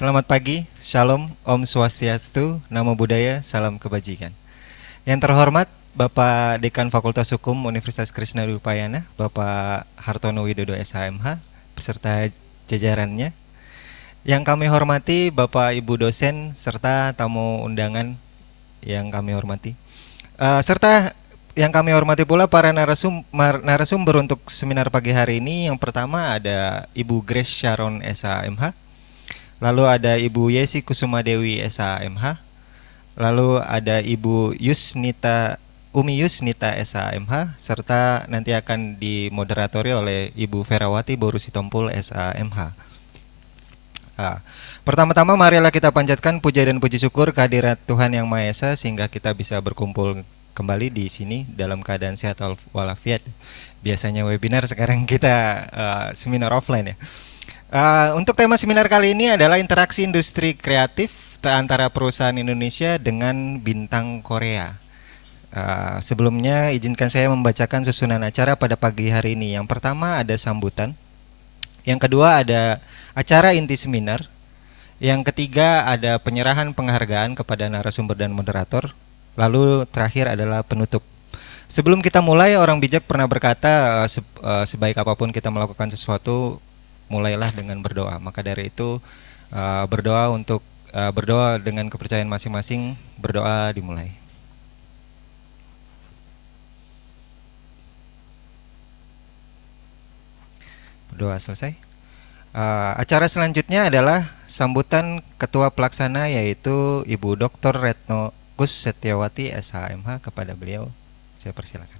Selamat pagi, Shalom, Om Swastiastu, Namo Buddhaya, Salam Kebajikan. Yang terhormat Bapak Dekan Fakultas Hukum Universitas Krishna Dupayana, Bapak Hartono Widodo SHMH, beserta jajarannya. Yang kami hormati Bapak Ibu dosen serta tamu undangan yang kami hormati. Serta yang kami hormati pula para narasumber untuk seminar pagi hari ini. Yang pertama ada Ibu Grace Sharon SHMH. Lalu ada Ibu Yesi Kusuma Dewi SHMH. Lalu ada Ibu Umi Yusnita SHMH, serta nanti akan dimoderatori oleh Ibu Ferawati Borusitompul SHMH. Pertama-tama marilah kita panjatkan puja dan puji syukur kehadirat Tuhan Yang Maha Esa sehingga kita bisa berkumpul kembali di sini dalam keadaan sehat walafiat. Biasanya webinar, sekarang kita seminar offline ya. Untuk tema seminar kali ini adalah interaksi industri kreatif antara perusahaan Indonesia dengan bintang Korea. Sebelumnya izinkan saya membacakan susunan acara pada pagi hari ini. Yang pertama ada sambutan. Yang kedua ada acara inti seminar. Yang ketiga ada penyerahan penghargaan kepada narasumber dan moderator. Lalu terakhir adalah penutup. Sebelum kita mulai, orang bijak pernah berkata, sebaik apapun kita melakukan sesuatu, mulailah dengan berdoa. Maka dari itu berdoa dengan kepercayaan masing-masing. Berdoa dimulai. Berdoa selesai. Acara selanjutnya adalah sambutan Ketua Pelaksana, yaitu Ibu Dr. Retno Kus Setiawati SHMH. Kepada beliau saya persilakan.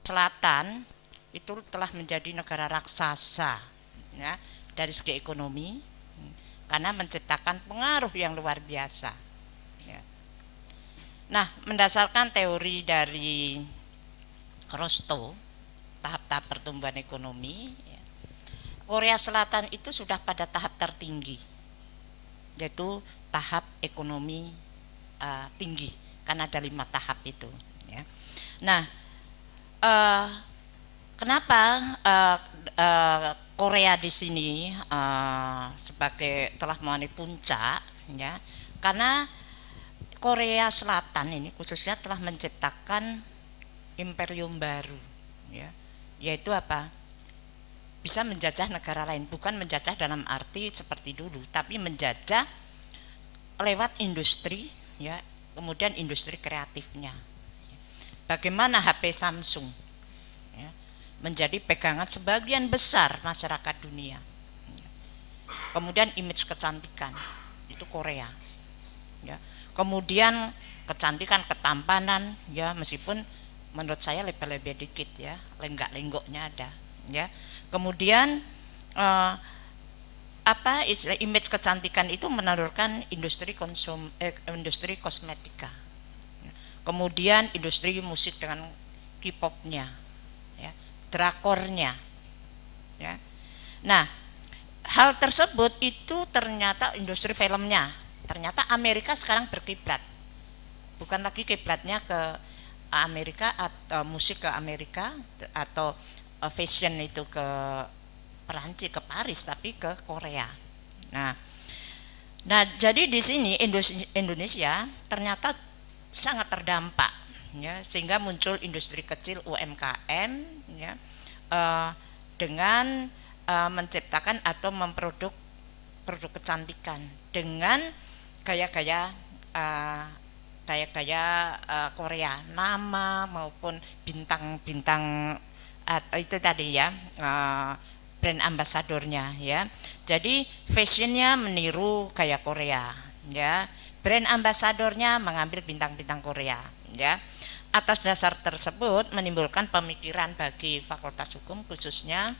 Selatan itu telah menjadi negara raksasa ya, dari segi ekonomi karena menciptakan pengaruh yang luar biasa ya. Nah, mendasarkan teori dari Rostow, tahap-tahap pertumbuhan ekonomi ya, Korea Selatan itu sudah pada tahap tertinggi, yaitu tahap ekonomi tinggi, karena ada 5 tahap itu ya. Nah, kenapa Korea di sini sebagai telah memenuhi puncak ya? Karena Korea Selatan ini khususnya telah menciptakan imperium baru ya, yaitu apa? Bisa menjajah negara lain, bukan menjajah dalam arti seperti dulu, tapi menjajah lewat industri ya, kemudian industri kreatifnya. Bagaimana HP Samsung ya, menjadi pegangan sebagian besar masyarakat dunia. Kemudian image kecantikan itu Korea ya. Kemudian kecantikan, ketampanan ya, meskipun menurut saya lebih dikit ya, lenggak-lenggoknya ada ya. Kemudian image kecantikan itu menurunkan industri kosmetika. Kemudian industri musik dengan K-popnya ya, drakornya ya. Nah, hal tersebut itu ternyata industri filmnya, ternyata Amerika sekarang berkiblat, bukan lagi kiblatnya ke Amerika atau musik ke Amerika atau fashion itu ke Perancis, ke Paris, tapi ke Korea. Nah, jadi di sini Indonesia ternyata sangat terdampak ya, sehingga muncul industri kecil UMKM ya, dengan menciptakan atau memproduk produk kecantikan dengan gaya-gaya gaya-gaya Korea, nama maupun bintang-bintang itu tadi ya, brand ambasadornya ya. Jadi fashionnya meniru gaya Korea ya, brand ambasadornya mengambil bintang-bintang Korea ya. Atas dasar tersebut menimbulkan pemikiran bagi Fakultas Hukum, khususnya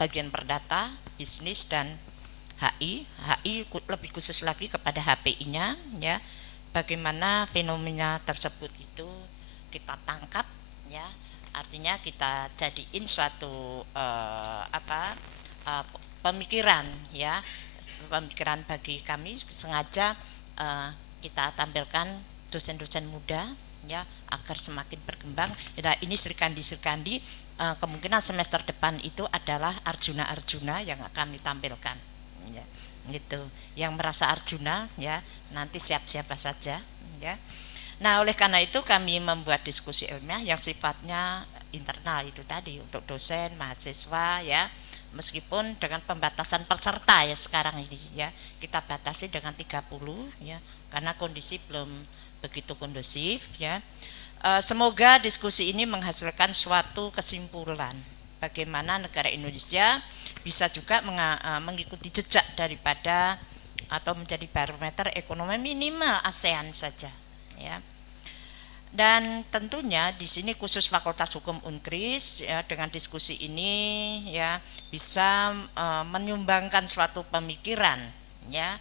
bagian perdata, bisnis, dan HI lebih khusus lagi kepada HPI-nya ya. Bagaimana fenomena tersebut itu kita tangkap ya, artinya kita jadiin suatu pemikiran ya, pemikiran bagi kami. Sengaja kita tampilkan dosen-dosen muda ya, agar semakin berkembang. Nah, ini Srikandi kemungkinan semester depan itu adalah Arjuna yang akan ditampilkan ya, gitu. Yang merasa Arjuna ya, nanti siap-siap saja ya. Nah, oleh karena itu kami membuat diskusi ilmiah yang sifatnya internal itu tadi untuk dosen, mahasiswa ya. Meskipun dengan pembatasan peserta ya sekarang ini ya, kita batasi dengan 30 ya, karena kondisi belum begitu kondusif ya. Semoga diskusi ini menghasilkan suatu kesimpulan bagaimana negara Indonesia bisa juga mengikuti jejak daripada atau menjadi barometer ekonomi minimal ASEAN saja ya. Dan tentunya di sini khusus Fakultas Hukum Unkris ya, dengan diskusi ini ya bisa menyumbangkan suatu pemikiran ya,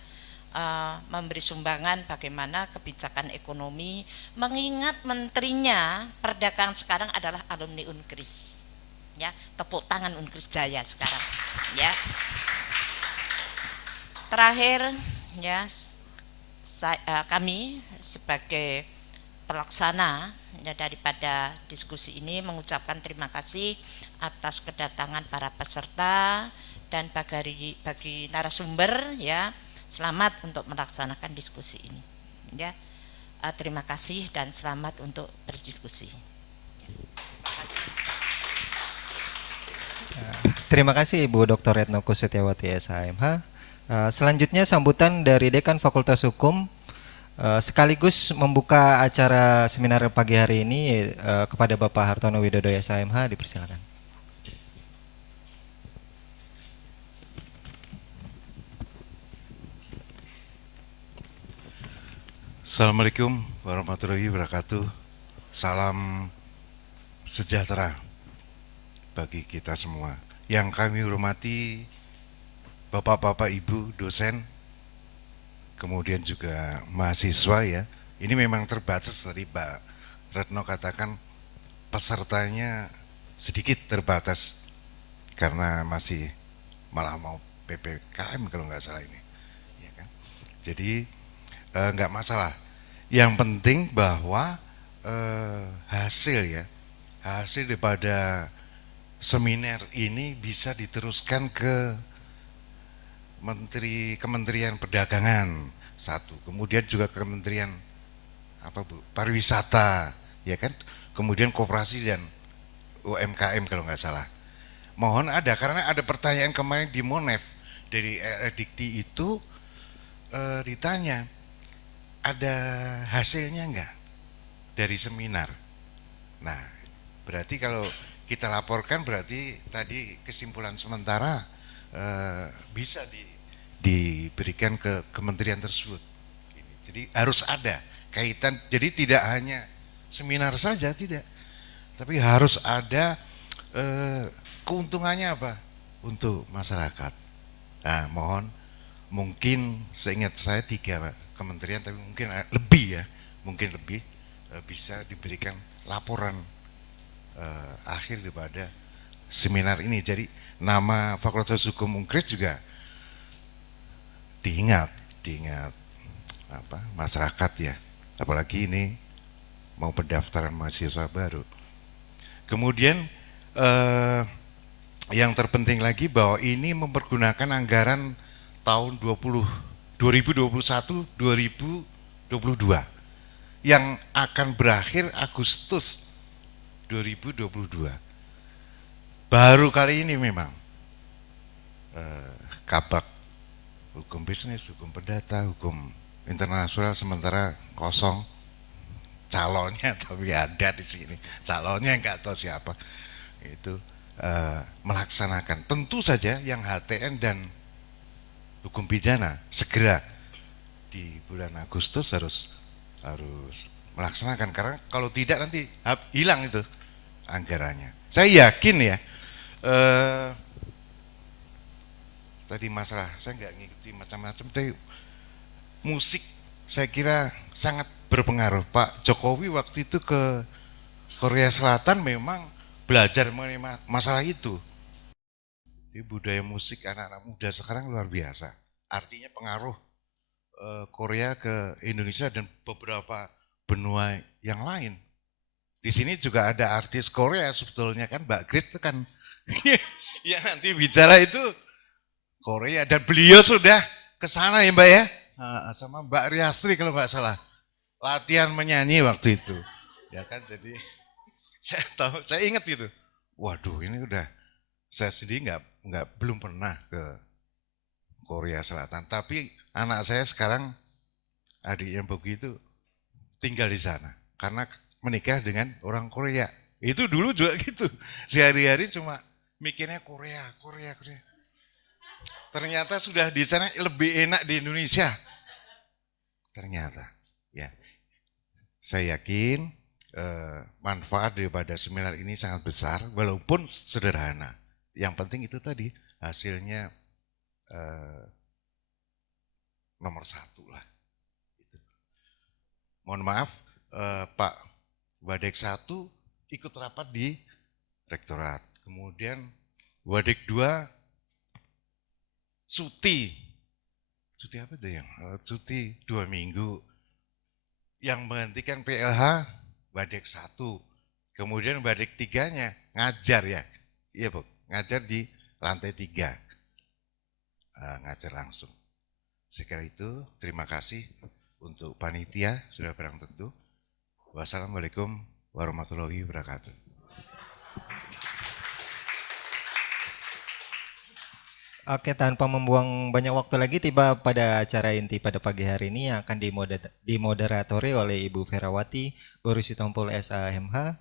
memberi sumbangan bagaimana kebijakan ekonomi, mengingat menterinya perdagangan sekarang adalah alumni Unkris ya. Tepuk tangan Unkris Jaya sekarang ya. Terakhir ya, kami sebagai pelaksana ya, daripada diskusi ini mengucapkan terima kasih atas kedatangan para peserta dan bagi narasumber ya. Selamat untuk melaksanakan diskusi ini ya. Terima kasih dan selamat untuk berdiskusi. Terima kasih Ibu Dr. Retno Kusutiawati SHMH. Selanjutnya sambutan dari Dekan Fakultas Hukum sekaligus membuka acara seminar pagi hari ini kepada Bapak Hartono Widodo SHMH, dipersilakan. Assalamualaikum warahmatullahi wabarakatuh. Salam sejahtera bagi kita semua. Yang kami hormati Bapak-bapak, Ibu, dosen, kemudian juga mahasiswa ya. Ini memang terbatas, tadi Pak Retno katakan pesertanya sedikit terbatas karena masih malah mau PPKM kalau nggak salah ini ya kan. Jadi nggak masalah. Yang penting bahwa hasil daripada seminar ini bisa diteruskan ke Kementerian Perdagangan satu, kemudian juga Kementerian Pariwisata ya kan, kemudian Koperasi dan UMKM kalau nggak salah. Mohon ada, karena ada pertanyaan kemarin di Monef dari Dikti itu ditanya ada hasilnya enggak dari seminar. Nah, berarti kalau kita laporkan berarti tadi kesimpulan sementara bisa diberikan ke kementerian tersebut. Jadi harus ada kaitan, jadi tidak hanya seminar saja, tidak, tapi harus ada keuntungannya apa untuk masyarakat. Nah, mohon, mungkin seingat saya 3 kementerian, tapi mungkin lebih ya, mungkin lebih bisa diberikan laporan akhir daripada seminar ini. Jadi nama Fakultas Hukum Unkris juga diingat masyarakat ya, apalagi ini mau pendaftaran mahasiswa baru. Kemudian yang terpenting lagi bahwa ini mempergunakan anggaran tahun 2021-2022 yang akan berakhir Agustus 2022. Baru kali ini memang Kabak hukum bisnis, hukum perdata, hukum internasional sementara kosong calonnya, tapi ada di sini calonnya nggak tahu siapa itu melaksanakan. Tentu saja yang HTN dan hukum pidana segera di bulan Agustus harus melaksanakan, karena kalau tidak nanti hilang itu anggarannya. Saya yakin ya, tadi masalah saya nggak ngikuti macam-macam, tapi musik saya kira sangat berpengaruh. Pak Jokowi waktu itu ke Korea Selatan memang belajar mengenai masalah itu. Jadi budaya musik anak-anak muda sekarang luar biasa. Artinya pengaruh Korea ke Indonesia dan beberapa benua yang lain. Di sini juga ada artis Korea sebetulnya kan, Mbak Grace itu kan yang nanti bicara itu Korea, dan beliau sudah ke sana ya Mbak ya, sama Mbak Riastri kalau nggak salah, latihan menyanyi waktu itu. Ya kan, jadi saya tahu, saya ingat itu. Waduh, ini udah, saya sendiri belum pernah ke Korea Selatan, tapi anak saya sekarang adik yang begitu tinggal di sana karena menikah dengan orang Korea. Itu dulu juga gitu, sehari-hari cuma mikirnya Korea, Korea, Korea. Ternyata sudah di sana lebih enak di Indonesia. Ternyata, ya, saya yakin manfaat daripada seminar ini sangat besar, walaupun sederhana. Yang penting itu tadi hasilnya nomor satu lah. Itu. Mohon maaf, Pak Wadek 1 ikut rapat di rektorat. Kemudian Wadek 2 cuti apa itu yang cuti 2 minggu, yang menghentikan PLH Wadek 1, kemudian Wadek 3-nya ngajar ya, iya Bu, ngajar di lantai 3, ngajar langsung. Sekali itu terima kasih untuk panitia sudah barang tentu. Wassalamualaikum warahmatullahi wabarakatuh. Oke, tanpa membuang banyak waktu lagi, tiba pada acara inti pada pagi hari ini yang akan dimoderatori oleh Ibu Ferawati Boru Sitompul SAMH.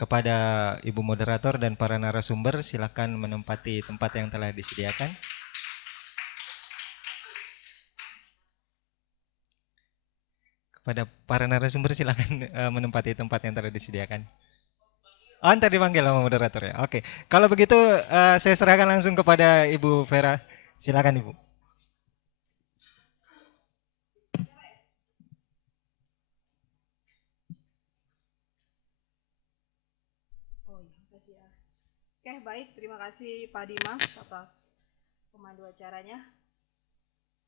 Kepada Ibu Moderator dan para narasumber, silakan menempati tempat yang telah disediakan. Kepada para narasumber, silakan menempati tempat yang telah disediakan. Oh, ntar dipanggil sama moderator ya. Oke, kalau begitu saya serahkan langsung kepada Ibu Vera. Silakan Ibu. Oh iya, makasih ya. Oke, baik. Terima kasih Pak Dimas atas pemandu acaranya.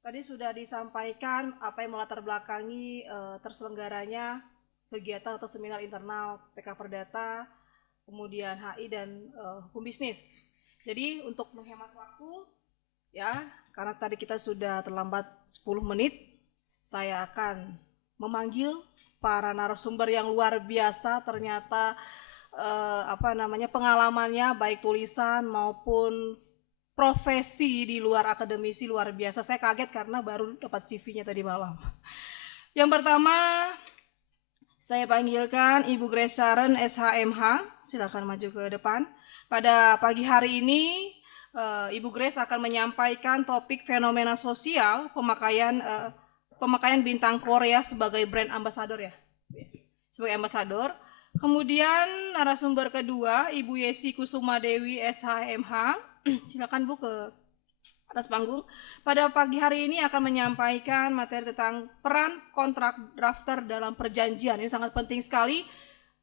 Tadi sudah disampaikan apa yang melatar belakangi terselenggaranya kegiatan atau seminar internal PK Perdata, kemudian HI dan hukum bisnis. Jadi untuk menghemat waktu, ya, karena tadi kita sudah terlambat 10 menit, saya akan memanggil para narasumber yang luar biasa. Ternyata pengalamannya baik tulisan maupun profesi di luar akademisi luar biasa. Saya kaget karena baru dapat CV-nya tadi malam. Yang pertama, saya panggilkan Ibu Grace Sharon SHMH, silakan maju ke depan. Pada pagi hari ini, Ibu Grace akan menyampaikan topik fenomena sosial pemakaian bintang Korea sebagai brand ambassador ya, sebagai ambasador. Kemudian narasumber kedua, Ibu Yesi Kusuma Dewi SHMH, silakan Bu ke atas panggung. Pada pagi hari ini akan menyampaikan materi tentang peran kontrak drafter dalam perjanjian. Ini sangat penting sekali,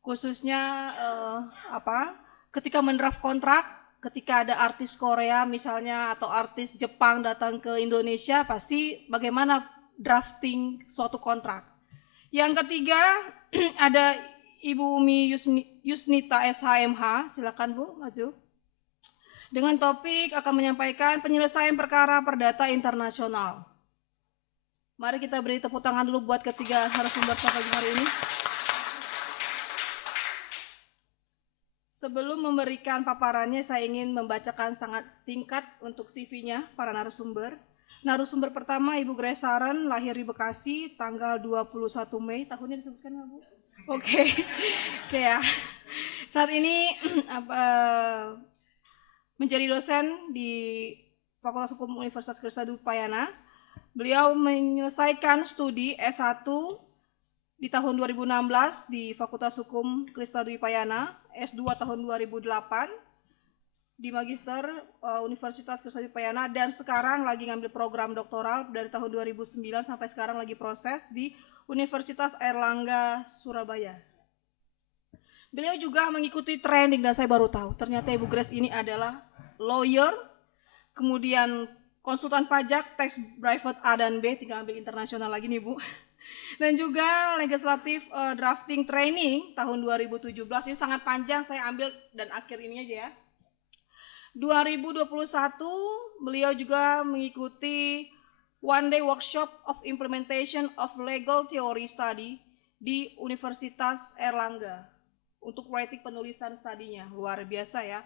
khususnya ketika mendraft kontrak, ketika ada artis Korea misalnya atau artis Jepang datang ke Indonesia, pasti bagaimana drafting suatu kontrak. Yang ketiga ada Ibu Umi Yusnita SHMH, silakan Bu maju. Dengan topik akan menyampaikan penyelesaian perkara perdata internasional. Mari kita beri tepuk tangan dulu buat ketiga narasumber pagi hari ini. Sebelum memberikan paparannya, saya ingin membacakan sangat singkat untuk CV-nya para narasumber. Narasumber pertama Ibu Grace Saren, lahir di Bekasi, tanggal 21 Mei, tahunnya disebutkan nggak, Bu? Oke, oke ya. Saat ini menjadi dosen di Fakultas Hukum Universitas Krisnadipayana. Beliau menyelesaikan studi S1 di tahun 2016 di Fakultas Hukum Krisnadipayana, S2 tahun 2008 di Magister Universitas Krisnadipayana, dan sekarang lagi ngambil program doktoral dari tahun 2009 sampai sekarang lagi proses di Universitas Airlangga Surabaya. Beliau juga mengikuti training dan saya baru tahu ternyata Ibu Grace ini adalah lawyer, kemudian konsultan pajak, tax private A dan B, tinggal ambil internasional lagi nih Bu. Dan juga legislatif drafting training tahun 2017, ini sangat panjang, saya ambil dan akhir ini aja ya. 2021 beliau juga mengikuti One Day Workshop of Implementation of Legal Theory Study di Universitas Airlangga untuk writing penulisan studinya, luar biasa ya.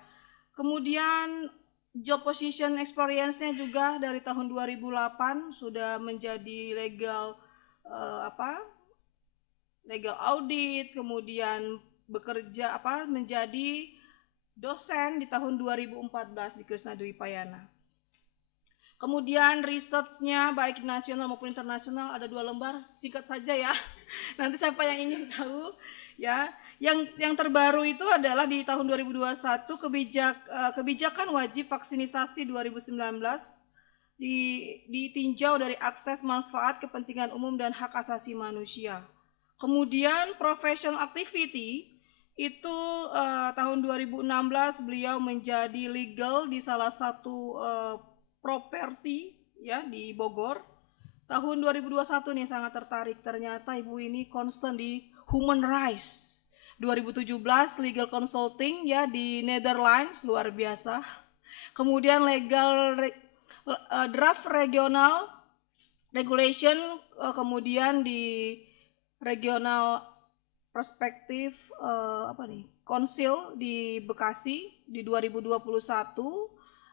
Kemudian job position experience-nya juga dari tahun 2008 sudah menjadi legal legal audit, kemudian bekerja menjadi dosen di tahun 2014 di Krisnadipayana. Kemudian research-nya baik nasional maupun internasional ada 2 lembar, singkat saja ya. Nanti siapa yang ingin tahu ya. Yang terbaru itu adalah di tahun 2021 kebijakan wajib vaksinisasi 2019 ditinjau dari akses manfaat kepentingan umum dan hak asasi manusia. Kemudian professional activity itu tahun 2016 beliau menjadi legal di salah satu properti ya di Bogor. Tahun 2021 nih sangat tertarik, ternyata Ibu ini concern di human rights. 2017 legal consulting ya di Netherlands, luar biasa. Kemudian legal draft regional regulation, kemudian di regional perspektif konsil di Bekasi di 2021,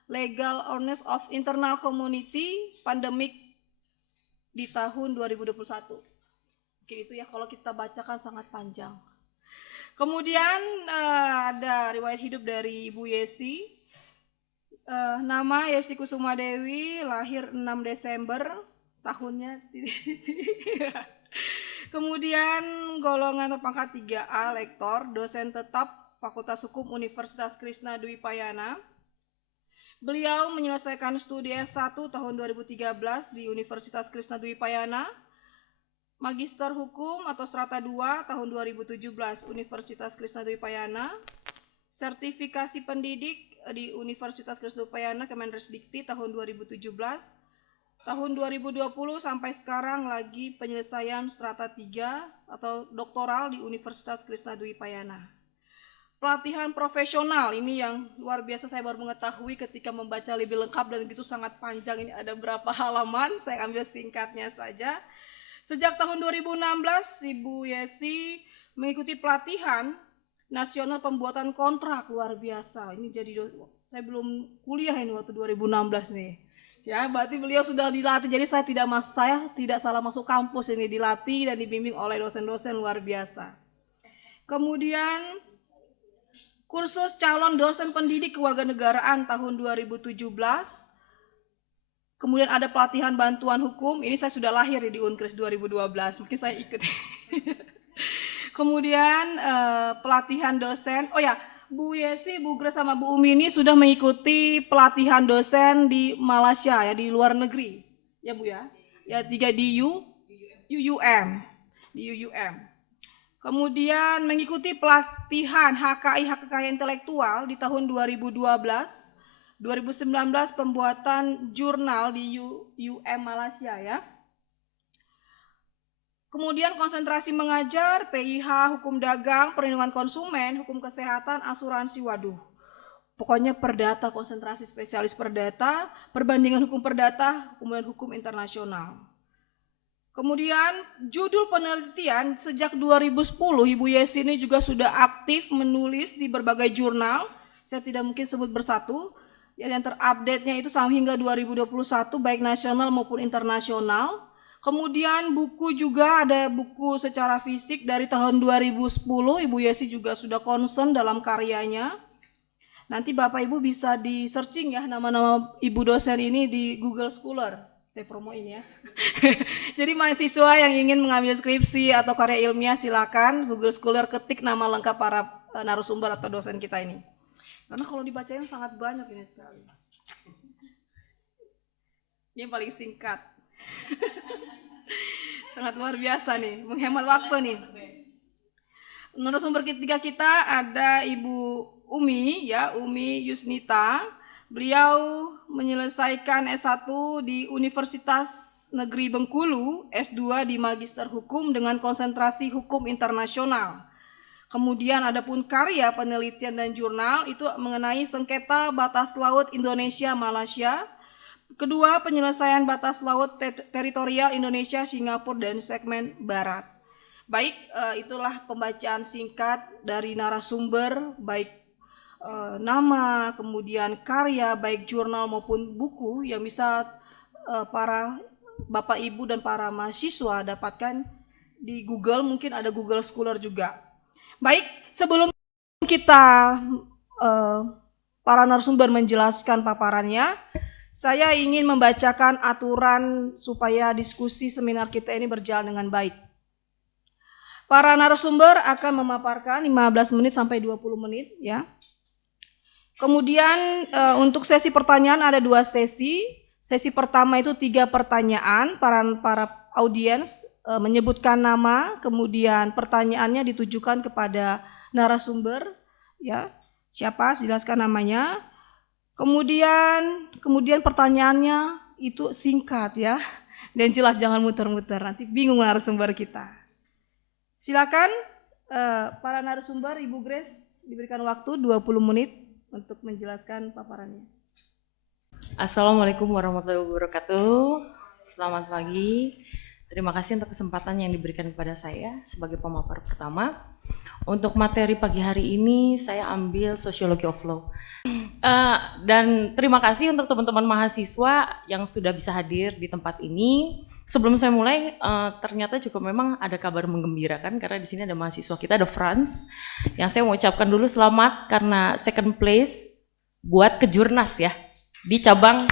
legal awareness of internal community pandemic di tahun 2021. Mungkin itu ya kalau kita bacakan sangat panjang. Kemudian ada riwayat hidup dari Ibu Yesi. Nama Yesi Kusuma Dewi, lahir 6 Desember, tahunnya kemudian golongan atau pangkat 3A, lektor, dosen tetap Fakultas Hukum Universitas Krisnadipayana. Beliau menyelesaikan studi S1 tahun 2013 di Universitas Krisnadipayana, Magister Hukum atau Strata 2 tahun 2017 Universitas Krisnadipayana, sertifikasi pendidik di Universitas Krisnadipayana Kemendikbud tahun 2017, tahun 2020 sampai sekarang lagi penyelesaian strata 3 atau doktoral di Universitas Krisnadipayana. Pelatihan profesional ini yang luar biasa, saya baru mengetahui ketika membaca lebih lengkap dan gitu sangat panjang, ini ada berapa halaman, saya ambil singkatnya saja. Sejak tahun 2016 Ibu Yesi mengikuti pelatihan nasional pembuatan kontrak, luar biasa. Ini jadi saya belum kuliah ini waktu 2016 nih. Ya, berarti beliau sudah dilatih. Jadi saya tidak salah masuk kampus, ini dilatih dan dibimbing oleh dosen-dosen luar biasa. Kemudian kursus calon dosen pendidik kewarganegaraan tahun 2017. Kemudian ada pelatihan bantuan hukum. Ini saya sudah lahir di Unkris 2012. Mungkin saya ikut. Kemudian pelatihan dosen. Oh ya, Bu Yesi, Bu Grace sama Bu Umi ini sudah mengikuti pelatihan dosen di Malaysia ya, di luar negeri. Ya Bu ya. Ya 3 di UUM. Di UUM. Kemudian mengikuti pelatihan HKI hak kekayaan intelektual di tahun 2012. 2019 pembuatan jurnal di UUM Malaysia ya. Kemudian konsentrasi mengajar, PIH, hukum dagang, perlindungan konsumen, hukum kesehatan, asuransi, waduh. Pokoknya perdata, konsentrasi spesialis perdata, perbandingan hukum perdata, kemudian hukum internasional. Kemudian judul penelitian sejak 2010 Ibu Yesi ini juga sudah aktif menulis di berbagai jurnal, saya tidak mungkin sebut bersatu. yang terupdate-nya itu sampai hingga 2021 baik nasional maupun internasional. Kemudian buku juga ada buku secara fisik dari tahun 2010, Ibu Yesi juga sudah concern dalam karyanya. Nanti Bapak Ibu bisa di searching ya nama-nama Ibu dosen ini di Google Scholar. Saya promoin ya. Jadi mahasiswa yang ingin mengambil skripsi atau karya ilmiah silakan Google Scholar, ketik nama lengkap para narasumber atau dosen kita ini. Karena kalau dibacain sangat banyak ini sekali. Ini paling singkat. Sangat luar biasa nih, menghemat waktu nih. Narasumber ketiga kita ada Ibu Umi ya, Umi Yusnita. Beliau menyelesaikan S1 di Universitas Negeri Bengkulu, S2 di Magister Hukum dengan konsentrasi Hukum Internasional. Kemudian ada pun karya penelitian dan jurnal itu mengenai sengketa batas laut Indonesia-Malaysia. Kedua, penyelesaian batas laut teritorial Indonesia, Singapura, dan segmen Barat. Baik, itulah pembacaan singkat dari narasumber, baik nama, kemudian karya, baik jurnal maupun buku yang bisa para Bapak Ibu dan para mahasiswa dapatkan di Google, mungkin ada Google Scholar juga. Baik, sebelum kita para narasumber menjelaskan paparannya, saya ingin membacakan aturan supaya diskusi seminar kita ini berjalan dengan baik. Para narasumber akan memaparkan 15 menit sampai 20 menit ya. Kemudian untuk sesi pertanyaan ada 2 sesi. Sesi pertama itu 3 pertanyaan, para audiens menyebutkan nama, kemudian pertanyaannya ditujukan kepada narasumber ya. Siapa? Jelaskan namanya. Kemudian pertanyaannya itu singkat ya. Dan jelas, jangan muter-muter, nanti bingung narasumber kita. Silakan para narasumber, Ibu Grace diberikan waktu 20 menit untuk menjelaskan paparannya. Assalamualaikum warahmatullahi wabarakatuh. Selamat pagi. Terima kasih untuk kesempatan yang diberikan kepada saya sebagai pemapar pertama. Untuk materi pagi hari ini saya ambil Sociology of Law. Dan terima kasih untuk teman-teman mahasiswa yang sudah bisa hadir di tempat ini. Sebelum saya mulai, ternyata juga memang ada kabar menggembirakan karena di sini ada mahasiswa kita, ada Franz, yang saya mau ucapkan dulu selamat karena second place buat Kejurnas ya di cabang.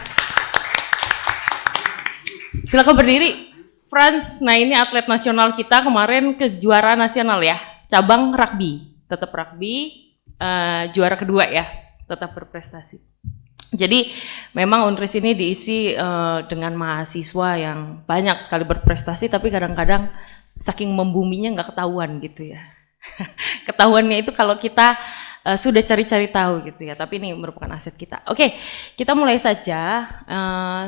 Silakan berdiri, Franz. Nah ini atlet nasional kita kemarin kejuara nasional ya, cabang rugby, tetap rugby, juara kedua ya, tetap berprestasi. Jadi memang Unris ini diisi dengan mahasiswa yang banyak sekali berprestasi, tapi kadang-kadang saking membuminya nggak ketahuan gitu ya. Ketahuannya itu kalau kita sudah cari-cari tahu gitu ya, tapi ini merupakan aset kita. Oke, kita mulai saja.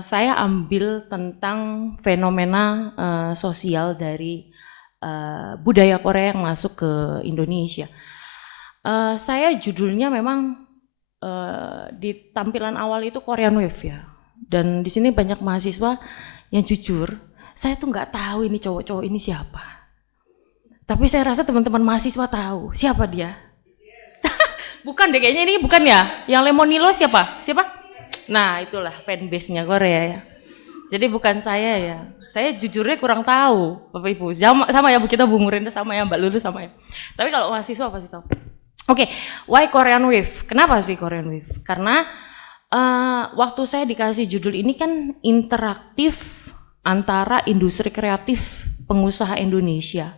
Saya ambil tentang fenomena sosial dari budaya Korea yang masuk ke Indonesia. Saya judulnya memang di tampilan awal itu Korean Wave ya, dan di sini banyak mahasiswa yang jujur, saya tuh nggak tahu ini cowok-cowok ini siapa, tapi saya rasa teman-teman mahasiswa tahu siapa dia. Bukan deh, kayaknya ini bukan ya, yang Lemonilo siapa? Nah itulah fanbase-nya Korea ya, jadi bukan saya ya, saya jujurnya kurang tahu Bapak Ibu, sama ya Bu, kita Bu Murinda sama ya, Mbak Lulu sama ya, tapi kalau mahasiswa pasti tahu. Oke, why Korean Wave? Kenapa sih Korean Wave? Karena waktu saya dikasih judul ini kan interaktif antara industri kreatif pengusaha Indonesia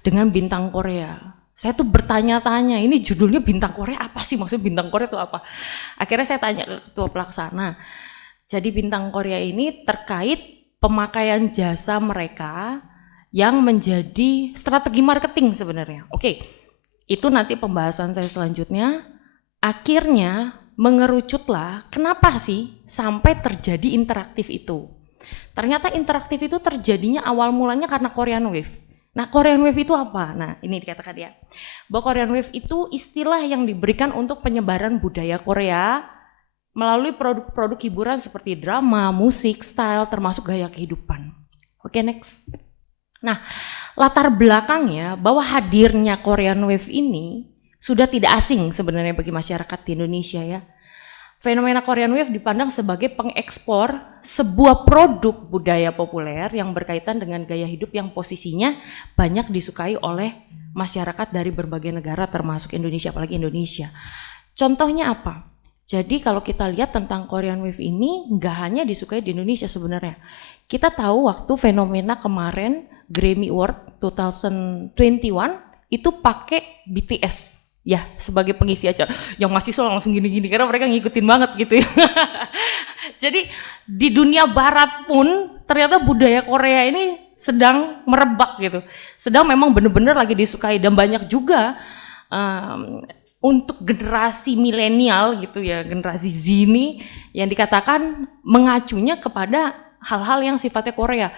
dengan bintang Korea. Saya tuh bertanya-tanya, ini judulnya bintang Korea apa sih? Maksudnya bintang Korea itu apa? Akhirnya saya tanya ke ketua pelaksana. Jadi bintang Korea ini terkait pemakaian jasa mereka yang menjadi strategi marketing sebenarnya. Oke. Itu nanti pembahasan saya selanjutnya. Akhirnya mengerucutlah kenapa sih sampai terjadi interaktif itu. Ternyata interaktif itu terjadinya awal mulanya karena Korean Wave. Nah Korean Wave itu apa? Nah ini dikatakan ya, bahwa Korean Wave itu istilah yang diberikan untuk penyebaran budaya Korea melalui produk-produk hiburan seperti drama, musik, style, termasuk gaya kehidupan. Oke, next. Nah, latar belakangnya bahwa hadirnya Korean Wave ini sudah tidak asing sebenarnya bagi masyarakat di Indonesia ya. fenomena Korean Wave dipandang sebagai pengekspor sebuah produk budaya populer yang berkaitan dengan gaya hidup yang posisinya banyak disukai oleh masyarakat dari berbagai negara termasuk Indonesia, apalagi Indonesia. Contohnya apa? Jadi kalau kita lihat tentang Korean Wave ini nggak hanya disukai di Indonesia sebenarnya. Kita tahu waktu fenomena kemarin Grammy Award 2021 itu pakai BTS. Ya, sebagai pengisi acara. Yang mahasiswa langsung gini-gini karena mereka ngikutin banget gitu ya. Jadi di dunia barat pun ternyata budaya Korea ini sedang merebak gitu. Sedang memang benar-benar lagi disukai dan banyak juga untuk generasi milenial gitu ya, generasi Z ini yang dikatakan mengacunya kepada hal-hal yang sifatnya Korea.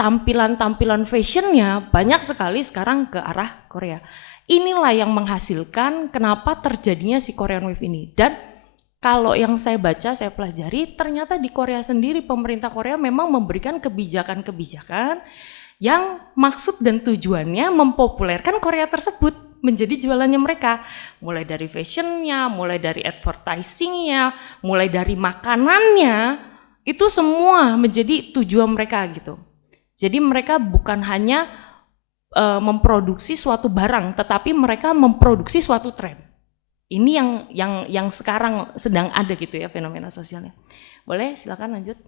Tampilan-tampilan fashionnya banyak sekali sekarang ke arah Korea. Inilah yang menghasilkan kenapa terjadinya si Korean Wave ini. Dan kalau yang saya baca, saya pelajari, ternyata di Korea sendiri pemerintah Korea memang memberikan kebijakan-kebijakan yang maksud dan tujuannya mempopulerkan Korea tersebut menjadi jualannya mereka. Mulai dari fashionnya, mulai dari advertisingnya, mulai dari makanannya, itu semua menjadi tujuan mereka gitu. Jadi mereka bukan hanya memproduksi suatu barang, tetapi mereka memproduksi suatu tren. Ini yang sekarang sedang ada gitu ya fenomena sosialnya. Boleh silakan lanjut.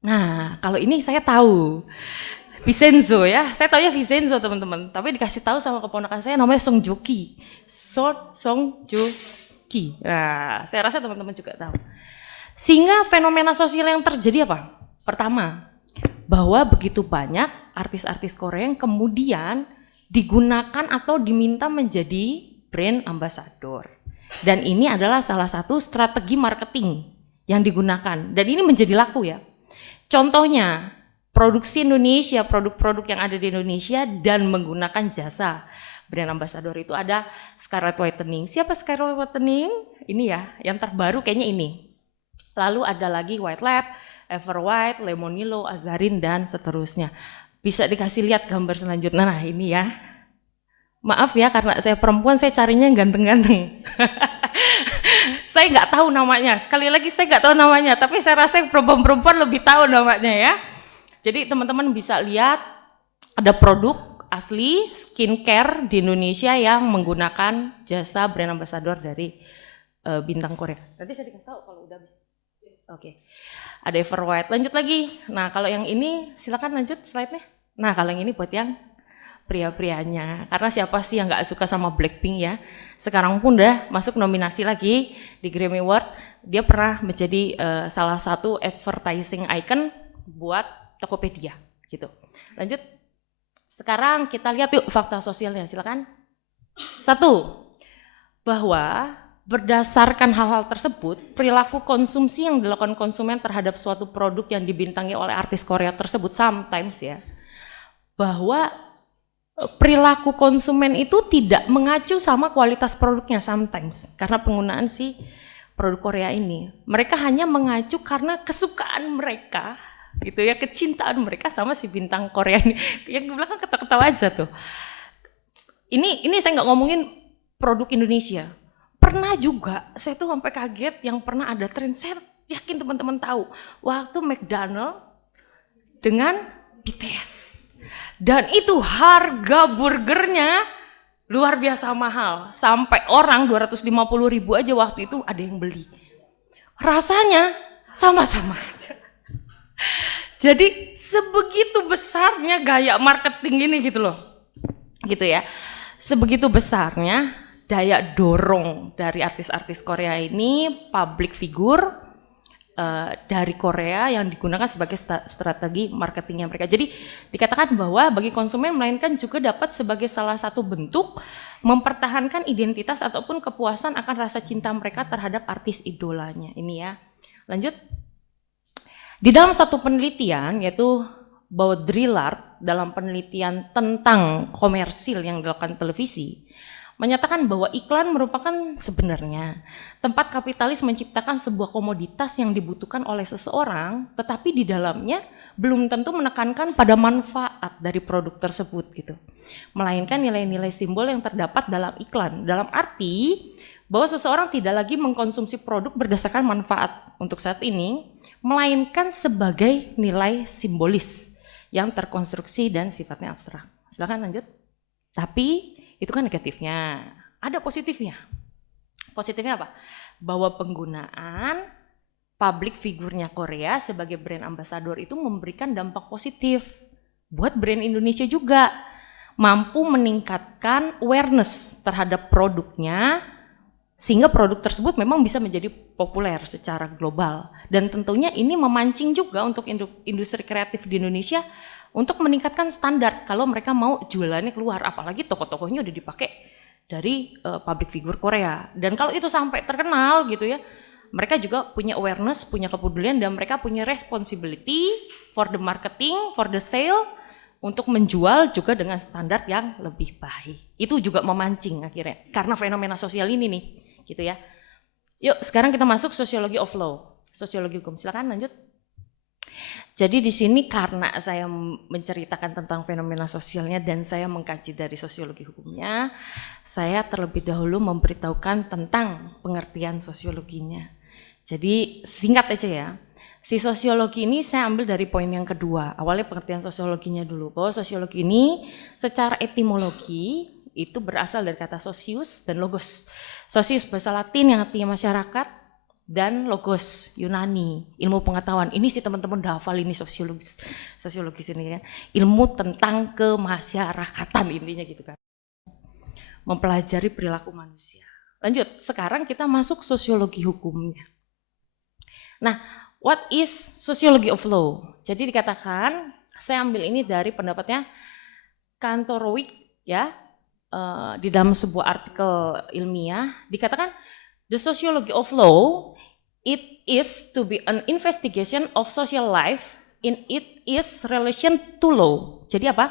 Nah kalau ini saya tahu Vincenzo ya, saya tahu ya Vincenzo teman-teman. Tapi dikasih tahu sama keponakan saya namanya Song Joong-ki. Song Joong-ki. Nah saya rasa teman-teman juga tahu. Sehingga fenomena sosial yang terjadi apa? Pertama, bahwa begitu banyak artis-artis Korea yang kemudian digunakan atau diminta menjadi brand ambassador. Dan ini adalah salah satu strategi marketing yang digunakan. Dan ini menjadi laku ya. Contohnya, produksi Indonesia, produk-produk yang ada di Indonesia dan menggunakan jasa brand ambassador itu ada Scarlett Whitening. Siapa Scarlett Whitening? Ini ya, yang terbaru kayaknya ini. Lalu ada lagi White Lab, Everwhite, Lemonilo, Azarin, dan seterusnya. Bisa dikasih lihat gambar selanjutnya. Nah ini ya. Maaf ya karena saya perempuan saya carinya yang ganteng-ganteng. Saya nggak tahu namanya. Sekali lagi saya nggak tahu namanya. Tapi saya rasa perempuan-perempuan lebih tahu namanya ya. Jadi teman-teman bisa lihat ada produk asli skincare di Indonesia yang menggunakan jasa brand ambassador dari bintang Korea. Nanti saya dikasih tahu kalau udah bisa. Oke. Ada Everwhite. Lanjut lagi. Nah, kalau yang ini silakan lanjut slide-nya. Nah, kalau yang ini buat yang pria-prianya. Karena siapa sih yang nggak suka sama Blackpink ya? Sekarang pun udah masuk nominasi lagi di Grammy Award. Dia pernah menjadi salah satu advertising icon buat Tokopedia gitu. Lanjut. Sekarang kita lihat yuk fakta sosialnya. Silakan. 1. Bahwa berdasarkan hal-hal tersebut, perilaku konsumsi yang dilakukan konsumen terhadap suatu produk yang dibintangi oleh artis Korea tersebut sometimes ya, bahwa perilaku konsumen itu tidak mengacu sama kualitas produknya sometimes karena penggunaan si produk Korea ini. Mereka hanya mengacu karena kesukaan mereka gitu ya, kecintaan mereka sama si bintang Korea ini. Yang di belakang ketawa-ketawa aja tuh. Ini saya nggak ngomongin produk Indonesia. Pernah juga, saya tuh sampai kaget yang pernah ada tren, saya yakin teman-teman tahu, waktu McDonald dengan BTS. Dan itu harga burgernya luar biasa mahal, sampai orang 250.000 aja waktu itu ada yang beli. Rasanya sama-sama aja. Jadi sebegitu besarnya gaya marketing ini gitu loh. Gitu ya. Sebegitu besarnya daya dorong dari artis-artis Korea ini, public figure dari Korea yang digunakan sebagai strategi marketingnya mereka. Jadi dikatakan bahwa bagi konsumen melainkan juga dapat sebagai salah satu bentuk mempertahankan identitas ataupun kepuasan akan rasa cinta mereka terhadap artis idolanya. Ini ya. Lanjut. Di dalam satu penelitian yaitu Baudrillard dalam penelitian tentang komersil yang dilakukan televisi menyatakan bahwa iklan merupakan sebenarnya tempat kapitalis menciptakan sebuah komoditas yang dibutuhkan oleh seseorang, tetapi di dalamnya belum tentu menekankan pada manfaat dari produk tersebut gitu. Melainkan nilai-nilai simbol yang terdapat dalam iklan. Dalam arti bahwa seseorang tidak lagi mengkonsumsi produk berdasarkan manfaat untuk saat ini, melainkan sebagai nilai simbolis yang terkonstruksi dan sifatnya abstrak. Silakan lanjut. Tapi itu kan negatifnya. Ada positifnya. Positifnya apa? Bahwa penggunaan public figure-nya Korea sebagai brand ambassador itu memberikan dampak positif buat brand Indonesia juga. Mampu meningkatkan awareness terhadap produknya, sehingga produk tersebut memang bisa menjadi populer secara global. Dan tentunya ini memancing juga untuk industri kreatif di Indonesia untuk meningkatkan standar kalau mereka mau jualannya keluar. Apalagi tokoh-tokohnya udah dipakai dari public figure Korea. Dan kalau itu sampai terkenal gitu ya, mereka juga punya awareness, punya kepedulian, dan mereka punya responsibility for the marketing, for the sale, untuk menjual juga dengan standar yang lebih baik. Itu juga memancing akhirnya, karena fenomena sosial ini nih, gitu ya. Yuk sekarang kita masuk sosiologi of law, sosiologi hukum. Silakan lanjut. Jadi di sini karena saya menceritakan tentang fenomena sosialnya dan saya mengkaji dari sosiologi hukumnya, saya terlebih dahulu memberitahukan tentang pengertian sosiologinya. Jadi singkat aja ya, si sosiologi ini saya ambil dari poin yang kedua, awalnya pengertian sosiologinya dulu, bahwa sosiologi ini secara etimologi itu berasal dari kata socius dan logos. Socius bahasa Latin yang artinya masyarakat, dan logos Yunani, ilmu pengetahuan. Ini sih teman-teman udah hafal ini sosiologis ini kan, ilmu tentang kemasyarakatan intinya gitu kan, mempelajari perilaku manusia. Lanjut, sekarang kita masuk sosiologi hukumnya. Nah, what is sociology of law? Jadi dikatakan, saya ambil ini dari pendapatnya Kantorowicz ya, di dalam sebuah artikel ilmiah dikatakan the sociology of law, it is to be an investigation of social life in it is relation to law. Jadi apa?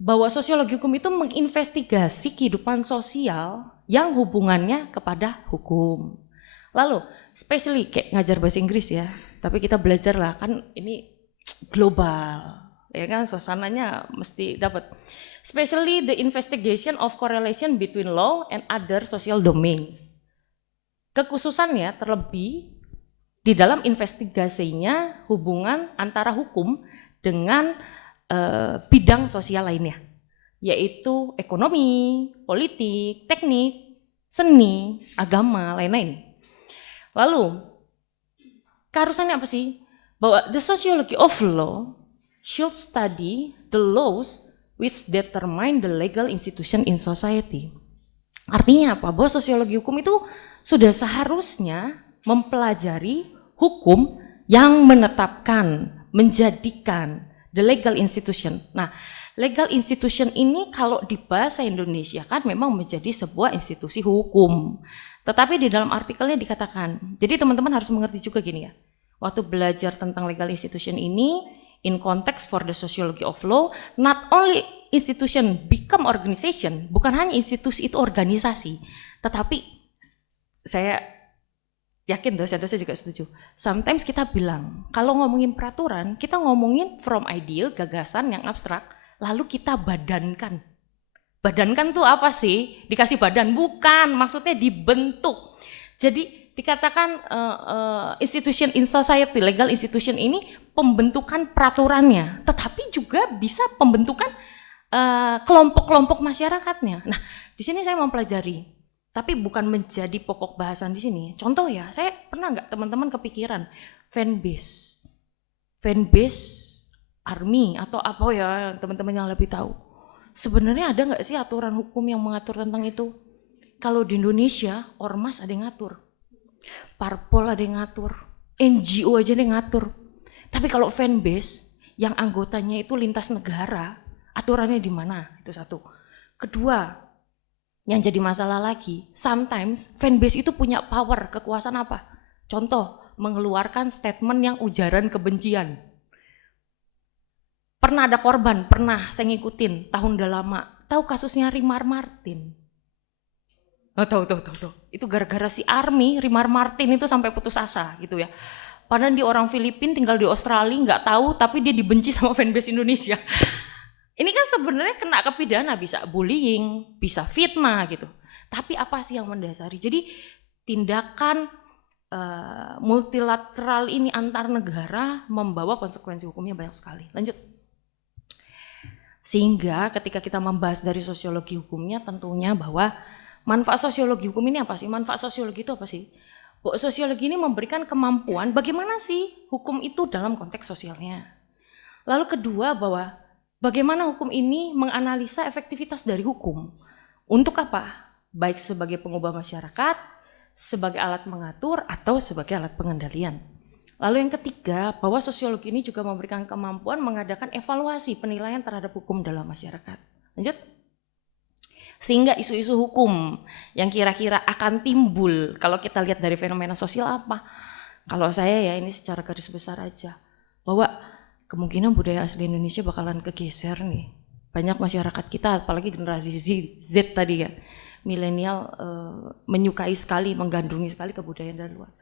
Bahwa sosiologi hukum itu menginvestigasi kehidupan sosial yang hubungannya kepada hukum. Lalu, especially kayak ngajar bahasa Inggris ya, tapi kita belajar lah, kan ini global, ya kan, suasananya mesti dapat. Especially the investigation of correlation between law and other social domains. Kekhususannya terlebih di dalam investigasinya hubungan antara hukum dengan bidang sosial lainnya, yaitu ekonomi, politik, teknik, seni, agama, lain-lain. Lalu, keharusannya apa sih? Bahwa the sociology of law should study the laws which determine the legal institution in society. Artinya apa? Bahwa sosiologi hukum itu sudah seharusnya mempelajari hukum yang menetapkan, menjadikan the legal institution. Nah, legal institution ini kalau di bahasa Indonesia kan memang menjadi sebuah institusi hukum. Tetapi di dalam artikelnya dikatakan, jadi teman-teman harus mengerti juga gini ya, waktu belajar tentang legal institution ini, in context for the sociology of law, not only institution become organization, bukan hanya institusi itu organisasi, tetapi saya yakin dosen-dosen juga setuju. Sometimes kita bilang, kalau ngomongin peraturan, kita ngomongin from ideal, gagasan yang abstrak, lalu kita badankan. Badankan tuh apa sih? Dikasih badan? Bukan, maksudnya dibentuk. Jadi dikatakan institution in society, legal institution ini pembentukan peraturannya, tetapi juga bisa pembentukan kelompok-kelompok masyarakatnya. Nah, di sini saya mempelajari, tapi bukan menjadi pokok bahasan di sini. Contoh ya, saya pernah nggak teman-teman kepikiran fanbase army atau apa ya teman-teman yang lebih tahu. Sebenarnya ada nggak sih aturan hukum yang mengatur tentang itu? Kalau di Indonesia, ormas ada yang ngatur, parpol ada yang ngatur, NGO aja ada yang ngatur. Tapi kalau fanbase yang anggotanya itu lintas negara, aturannya di mana? Itu satu. Kedua, yang jadi masalah lagi, sometimes fanbase itu punya power, kekuasaan apa? Contoh, mengeluarkan statement yang ujaran kebencian. Pernah ada korban, pernah saya ngikutin, tahun udah lama. Tahu kasusnya Rimar Martin? Oh, tahu. Itu gara-gara si Army, Rimar Martin itu sampai putus asa gitu ya. Padahal dia orang Filipina, tinggal di Australia, nggak tahu, tapi dia dibenci sama fanbase Indonesia. Ini kan sebenarnya kena kepidana, bisa bullying, bisa fitnah gitu. Tapi apa sih yang mendasari? Jadi tindakan multilateral ini antar negara membawa konsekuensi hukumnya banyak sekali. Lanjut. Sehingga ketika kita membahas dari sosiologi hukumnya, tentunya bahwa manfaat sosiologi hukum ini apa sih? Manfaat sosiologi itu apa sih? Bahwa sosiologi ini memberikan kemampuan bagaimana sih hukum itu dalam konteks sosialnya. Lalu kedua, bahwa bagaimana hukum ini menganalisa efektivitas dari hukum. Untuk apa? Baik sebagai pengubah masyarakat, sebagai alat mengatur, atau sebagai alat pengendalian. Lalu yang ketiga, bahwa sosiologi ini juga memberikan kemampuan mengadakan evaluasi penilaian terhadap hukum dalam masyarakat. Lanjut. Sehingga isu-isu hukum yang kira-kira akan timbul kalau kita lihat dari fenomena sosial apa? Kalau saya ya ini secara garis besar aja, bahwa kemungkinan budaya asli Indonesia bakalan kegeser nih. Banyak masyarakat kita, apalagi generasi Z tadi ya, milenial menyukai sekali, menggandrungi sekali kebudayaan dari luar.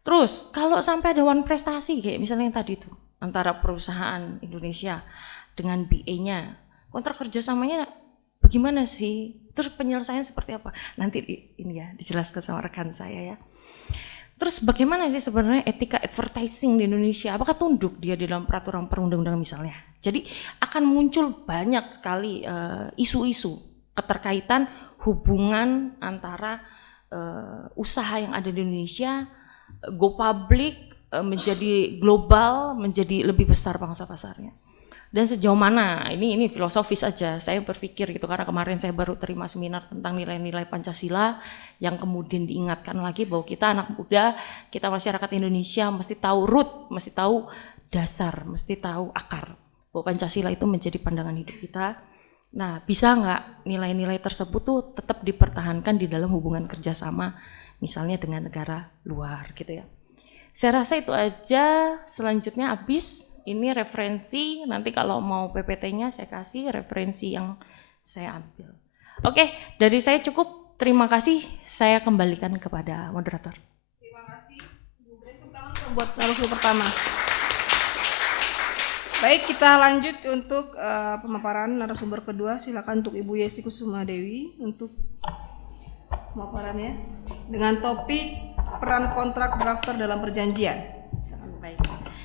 Terus kalau sampai ada one prestasi kayak misalnya yang tadi itu antara perusahaan Indonesia dengan BA-nya, kontrak kerjasamanya bagaimana sih? Terus penyelesaian seperti apa? Nanti ini ya dijelaskan sama rekan saya ya. Terus bagaimana sih sebenarnya etika advertising di Indonesia? Apakah tunduk dia di dalam peraturan perundang-undangan misalnya? Jadi akan muncul banyak sekali isu-isu keterkaitan hubungan antara usaha yang ada di Indonesia, go public, menjadi global, menjadi lebih besar pangsa pasarnya. Dan sejauh mana, ini filosofis aja, saya berpikir gitu, karena kemarin saya baru terima seminar tentang nilai-nilai Pancasila, yang kemudian diingatkan lagi bahwa kita anak muda, kita masyarakat Indonesia mesti tahu root, mesti tahu dasar, mesti tahu akar, bahwa Pancasila itu menjadi pandangan hidup kita. Nah, bisa nggak nilai-nilai tersebut tuh tetap dipertahankan di dalam hubungan kerjasama, misalnya dengan negara luar gitu ya. Saya rasa itu aja, selanjutnya habis, ini referensi, nanti kalau mau PPT-nya saya kasih referensi yang saya ambil. Oke, dari saya cukup, terima kasih, saya kembalikan kepada moderator. Terima kasih, Ibu Grace, buat narasumber pertama. Baik, kita lanjut untuk pemaparan narasumber kedua. Silakan untuk Ibu Yesi Kusuma Dewi untuk pemaparannya dengan topik peran kontrak drafter dalam perjanjian. Baik.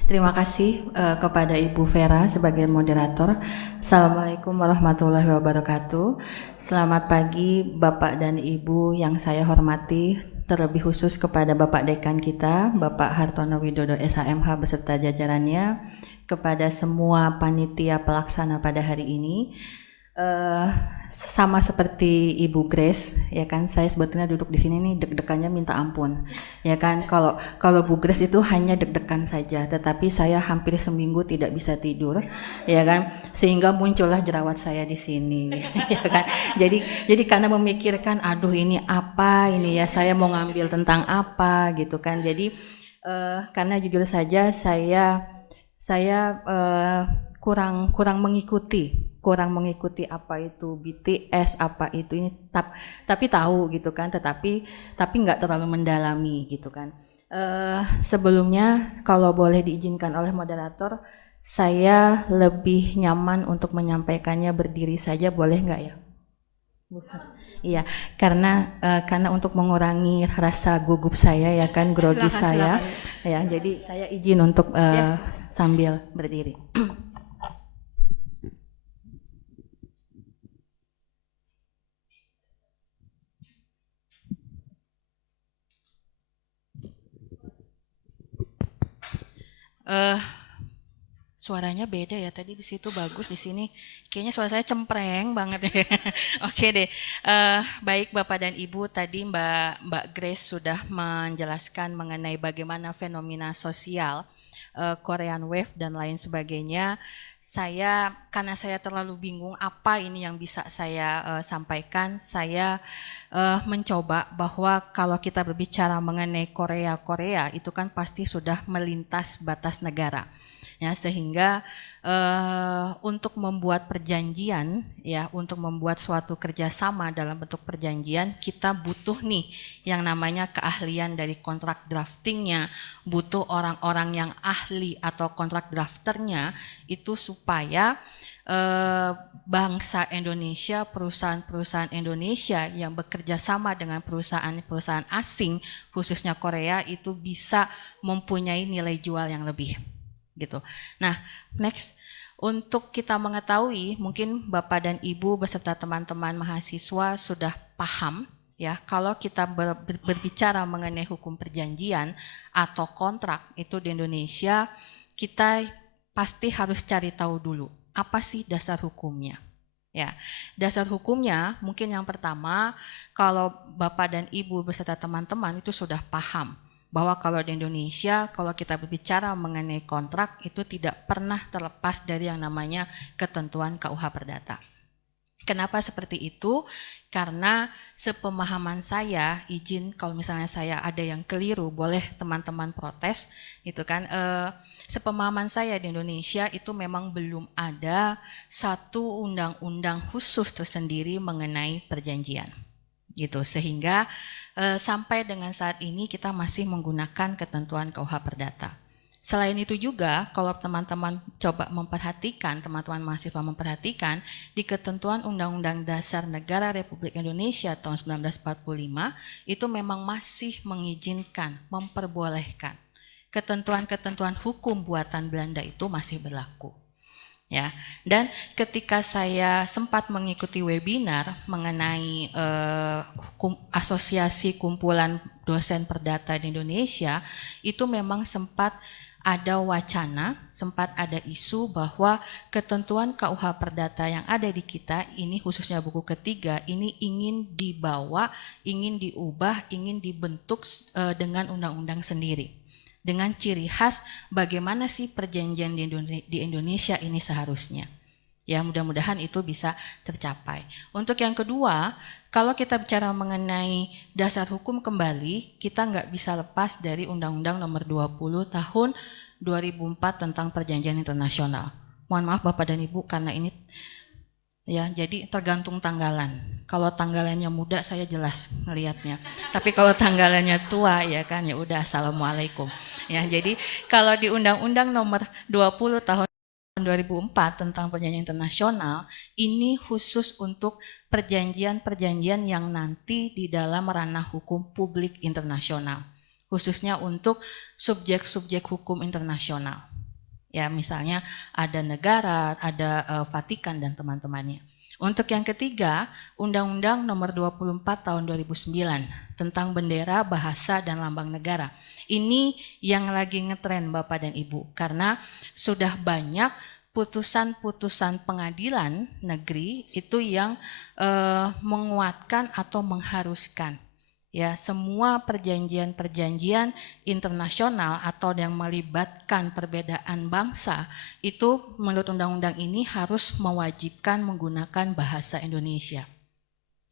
Terima kasih kepada Ibu Vera sebagai moderator. Assalamualaikum warahmatullahi wabarakatuh. Selamat pagi Bapak dan Ibu yang saya hormati, terlebih khusus kepada Bapak Dekan kita, Bapak Hartono Widodo SHMH beserta jajarannya, kepada semua panitia pelaksana pada hari ini. Sama seperti Ibu Grace, ya kan, saya sebetulnya duduk di sini nih deg-degannya minta ampun, ya kan. Kalau Bu Grace itu hanya deg-degan saja, tetapi saya hampir seminggu tidak bisa tidur, ya kan, sehingga muncullah jerawat saya di sini, ya kan. Jadi karena memikirkan, aduh ini apa ini ya, saya mau ngambil tentang apa gitu kan. Jadi karena jujur saja saya kurang mengikuti apa itu BTS, apa itu ini, tapi tahu gitu kan, tetapi nggak terlalu mendalami gitu kan. Sebelumnya kalau boleh diizinkan oleh moderator, saya lebih nyaman untuk menyampaikannya berdiri saja, boleh nggak ya? Iya, karena untuk mengurangi rasa gugup saya ya kan, grogi saya, ya, jadi saya izin untuk sambil berdiri. Suaranya beda ya, tadi di situ bagus, di sini kayaknya suara saya cempreng banget ya. Oke deh, baik Bapak dan Ibu, tadi Mbak Grace sudah menjelaskan mengenai bagaimana fenomena sosial Korean Wave dan lain sebagainya. Karena saya terlalu bingung apa ini yang bisa saya sampaikan, saya mencoba bahwa kalau kita berbicara mengenai Korea itu kan pasti sudah melintas batas negara. Ya, sehingga untuk membuat perjanjian, ya, untuk membuat suatu kerjasama dalam bentuk perjanjian, kita butuh nih yang namanya keahlian dari kontrak draftingnya, butuh orang-orang yang ahli atau kontrak drafternya, itu supaya bangsa Indonesia, perusahaan-perusahaan Indonesia yang bekerja sama dengan perusahaan-perusahaan asing, khususnya Korea, itu bisa mempunyai nilai jual yang lebih, gitu. Nah, next, untuk kita mengetahui, mungkin Bapak dan Ibu beserta teman-teman mahasiswa sudah paham, ya, kalau kita berbicara mengenai hukum perjanjian atau kontrak itu di Indonesia, kita pasti harus cari tahu dulu apa sih dasar hukumnya. Ya, dasar hukumnya mungkin yang pertama, kalau Bapak dan Ibu beserta teman-teman itu sudah paham bahwa kalau di Indonesia, kalau kita berbicara mengenai kontrak, itu tidak pernah terlepas dari yang namanya ketentuan KUH Perdata. Kenapa seperti itu? Karena sepemahaman saya, izin kalau misalnya saya ada yang keliru, boleh teman-teman protes, gitu kan. Sepemahaman saya di Indonesia itu memang belum ada satu undang-undang khusus tersendiri mengenai perjanjian, gitu. Sehingga sampai dengan saat ini kita masih menggunakan ketentuan KUH Perdata. Selain itu juga, kalau teman-teman coba memperhatikan, teman-teman mahasiswa memperhatikan, di ketentuan Undang-Undang Dasar Negara Republik Indonesia tahun 1945, itu memang masih mengizinkan, memperbolehkan. Ketentuan-ketentuan hukum buatan Belanda itu masih berlaku. Ya, dan ketika saya sempat mengikuti webinar mengenai asosiasi kumpulan dosen perdata di Indonesia, itu memang sempat ada wacana, sempat ada isu bahwa ketentuan KUH Perdata yang ada di kita ini, khususnya buku ketiga, ini ingin dibawa, ingin diubah, ingin dibentuk dengan undang-undang sendiri, dengan ciri khas bagaimana sih perjanjian di Indonesia ini seharusnya. Ya, mudah-mudahan itu bisa tercapai. Untuk yang kedua, kalau kita bicara mengenai dasar hukum kembali, kita nggak bisa lepas dari Undang-Undang Nomor 20 Tahun 2004 tentang Perjanjian Internasional. Mohon maaf Bapak dan Ibu karena ini ya, jadi tergantung tanggalan. Kalau tanggalannya muda saya jelas melihatnya. Tapi kalau tanggalannya tua ya kan ya udah assalamualaikum. Ya, jadi kalau di Undang-Undang Nomor 20 Tahun 2004 tentang perjanjian internasional, ini khusus untuk perjanjian-perjanjian yang nanti di dalam ranah hukum publik internasional, khususnya untuk subjek-subjek hukum internasional. Ya, misalnya ada negara, ada Vatikan dan teman-temannya. Untuk yang ketiga, Undang-Undang Nomor 24 Tahun 2009 tentang bendera, bahasa, dan lambang negara. Ini yang lagi ngetren Bapak dan Ibu, karena sudah banyak putusan-putusan pengadilan negeri itu yang menguatkan atau mengharuskan ya semua perjanjian-perjanjian internasional atau yang melibatkan perbedaan bangsa itu menurut undang-undang ini harus mewajibkan menggunakan bahasa Indonesia.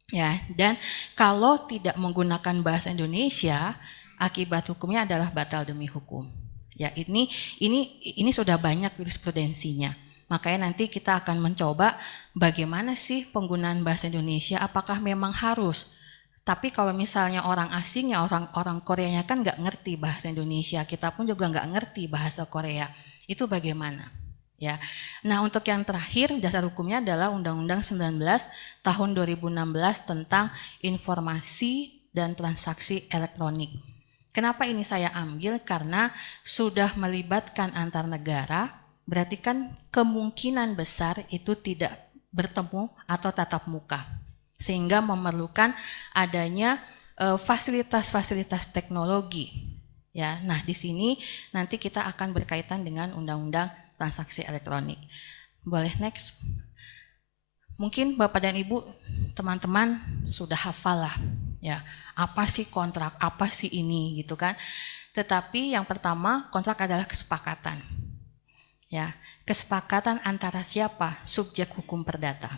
Ya, dan kalau tidak menggunakan bahasa Indonesia, akibat hukumnya adalah batal demi hukum. Ya, ini sudah banyak jurisprudensinya. Makanya nanti kita akan mencoba bagaimana sih penggunaan bahasa Indonesia, apakah memang harus. Tapi kalau misalnya orang asing ya orang Koreanya kan nggak ngerti bahasa Indonesia, kita pun juga nggak ngerti bahasa Korea. Itu bagaimana? Ya. Nah, untuk yang terakhir dasar hukumnya adalah Undang-Undang 19 tahun 2016 tentang informasi dan transaksi elektronik. Kenapa ini saya ambil? Karena sudah melibatkan antar negara, berarti kan kemungkinan besar itu tidak bertemu atau tatap muka. Sehingga memerlukan adanya fasilitas-fasilitas teknologi. Ya, nah di sini nanti kita akan berkaitan dengan undang-undang transaksi elektronik. Boleh next? Mungkin Bapak dan Ibu, teman-teman sudah hafal lah, ya apa sih kontrak, apa sih ini gitu kan. Tetapi yang pertama kontrak adalah kesepakatan. Ya, kesepakatan antara siapa? Subjek hukum perdata.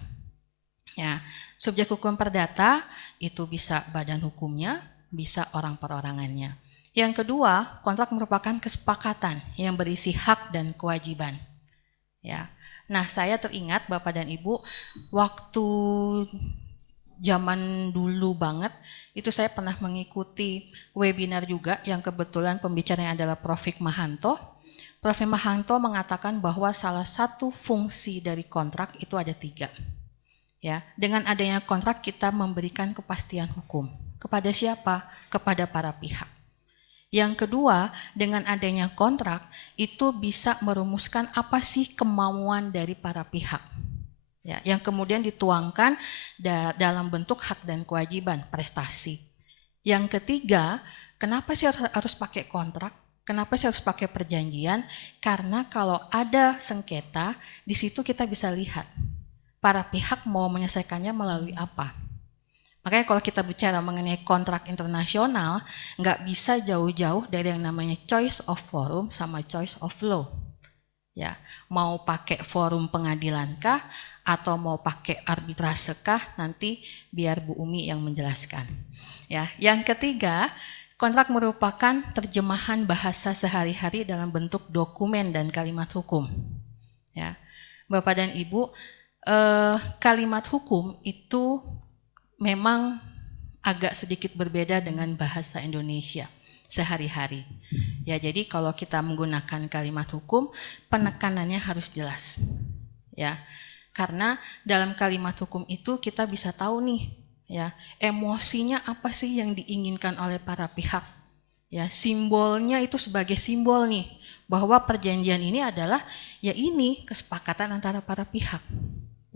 Ya, subjek hukum perdata itu bisa badan hukumnya, bisa orang perorangannya. Yang kedua, kontrak merupakan kesepakatan yang berisi hak dan kewajiban. Ya. Nah, saya teringat Bapak dan Ibu, waktu zaman dulu banget, itu saya pernah mengikuti webinar juga yang kebetulan pembicaranya adalah Prof. Hikmahanto. Prof. Hikmahanto mengatakan bahwa salah satu fungsi dari kontrak itu ada 3. Ya, dengan adanya kontrak kita memberikan kepastian hukum. Kepada siapa? Kepada para pihak. Yang kedua, dengan adanya kontrak itu bisa merumuskan apa sih kemauan dari para pihak. Ya, yang kemudian dituangkan dalam bentuk hak dan kewajiban, prestasi. Yang ketiga, kenapa sih harus pakai kontrak? Kenapa sih harus pakai perjanjian? Karena kalau ada sengketa, di situ kita bisa lihat para pihak mau menyelesaikannya melalui apa. Makanya kalau kita bicara mengenai kontrak internasional, nggak bisa jauh-jauh dari yang namanya choice of forum sama choice of law. Ya, mau pakai forum pengadilan kah atau mau pakai arbitrase kah, nanti biar Bu Umi yang menjelaskan. Ya, yang ketiga, kontrak merupakan terjemahan bahasa sehari-hari dalam bentuk dokumen dan kalimat hukum. Ya, Bapak dan Ibu, kalimat hukum itu memang agak sedikit berbeda dengan bahasa Indonesia sehari-hari. Ya, jadi kalau kita menggunakan kalimat hukum, penekanannya harus jelas. Ya. Karena dalam kalimat hukum itu kita bisa tahu nih, ya, emosinya apa sih yang diinginkan oleh para pihak. Ya, simbolnya itu sebagai simbol nih bahwa perjanjian ini adalah ya ini kesepakatan antara para pihak.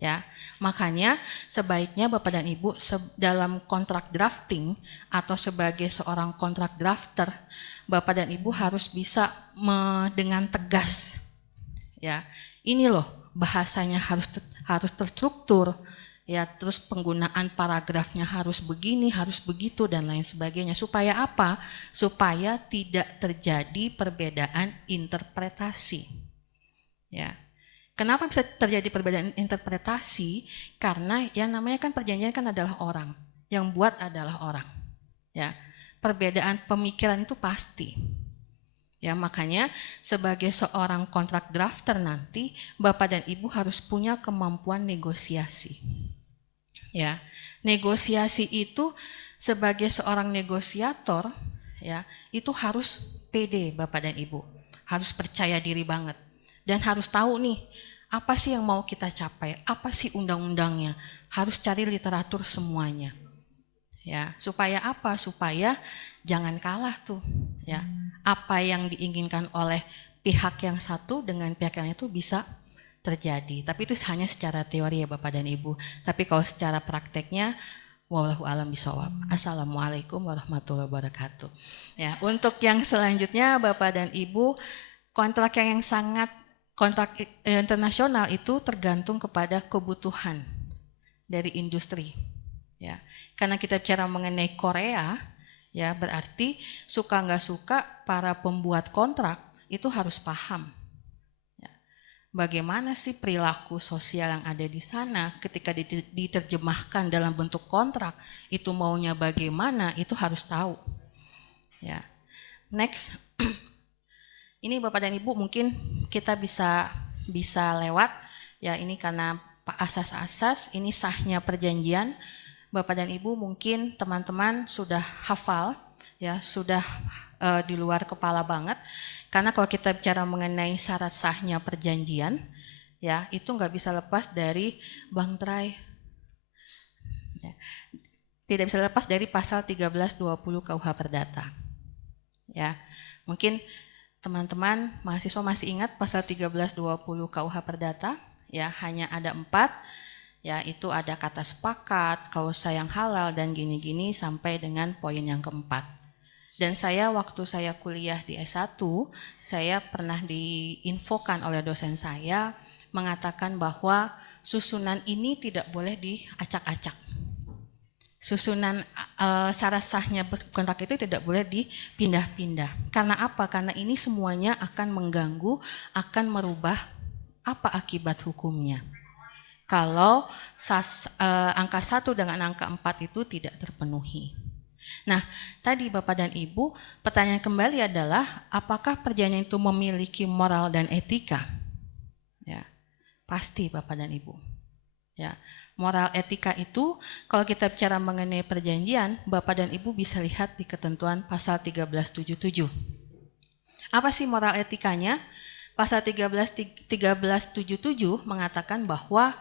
Ya, makanya sebaiknya Bapak dan Ibu dalam kontrak drafting atau sebagai seorang kontrak drafter, Bapak dan Ibu harus bisa dengan tegas. Ya, ini loh bahasanya harus terstruktur. Ya, terus penggunaan paragrafnya harus begini, harus begitu dan lain sebagainya. Supaya apa? Supaya tidak terjadi perbedaan interpretasi. Ya. Kenapa bisa terjadi perbedaan interpretasi? Karena yang namanya kan perjanjian kan adalah orang, yang buat adalah orang. Ya, perbedaan pemikiran itu pasti. Ya, makanya sebagai seorang kontrak drafter nanti Bapak dan Ibu harus punya kemampuan negosiasi. Ya, negosiasi itu sebagai seorang negosiator, ya, itu harus pede Bapak dan Ibu, harus percaya diri banget dan harus tahu nih. Apa sih yang mau kita capai? Apa sih undang-undangnya? Harus cari literatur semuanya. Ya, supaya apa? Supaya jangan kalah tuh, ya. Apa yang diinginkan oleh pihak yang satu dengan pihak yang itu bisa terjadi. Tapi itu hanya secara teori ya Bapak dan Ibu. Tapi kalau secara prakteknya wallahu alam bishawab. Assalamualaikum warahmatullahi wabarakatuh. Ya, untuk yang selanjutnya Bapak dan Ibu, kontrak internasional itu tergantung kepada kebutuhan dari industri. Ya, karena kita bicara mengenai Korea, ya berarti suka nggak suka para pembuat kontrak itu harus paham. Ya, bagaimana sih perilaku sosial yang ada di sana ketika diterjemahkan dalam bentuk kontrak itu maunya bagaimana itu harus tahu. Ya, next. Ini Bapak dan Ibu mungkin kita bisa lewat ya, ini karena asas-asas ini sahnya perjanjian. Bapak dan Ibu mungkin teman-teman sudah hafal ya, sudah di luar kepala banget. Karena kalau kita bicara mengenai syarat sahnya perjanjian ya, itu nggak bisa lepas dari Bang Trai. Ya, tidak bisa lepas dari pasal 1320 KUH Perdata. Ya, mungkin teman-teman mahasiswa masih ingat pasal 1320 KUH Perdata? Ya, hanya ada 4, ya itu ada kata sepakat, kausa yang halal dan gini-gini sampai dengan poin yang keempat. Dan saya waktu saya kuliah di S1, saya pernah diinfokan oleh dosen saya mengatakan bahwa susunan ini tidak boleh diacak-acak. Susunan syarat sahnya kontrak itu tidak boleh dipindah-pindah. Karena apa? Karena ini semuanya akan mengganggu, akan merubah apa akibat hukumnya. Kalau angka 1 dengan angka 4 itu tidak terpenuhi. Nah, tadi Bapak dan Ibu, pertanyaan kembali adalah apakah perjanjian itu memiliki moral dan etika? Ya, pasti Bapak dan Ibu. Ya, moral etika itu kalau kita bicara mengenai perjanjian, Bapak dan Ibu bisa lihat di ketentuan pasal 1377. Apa sih moral etikanya? Pasal 1377 mengatakan bahwa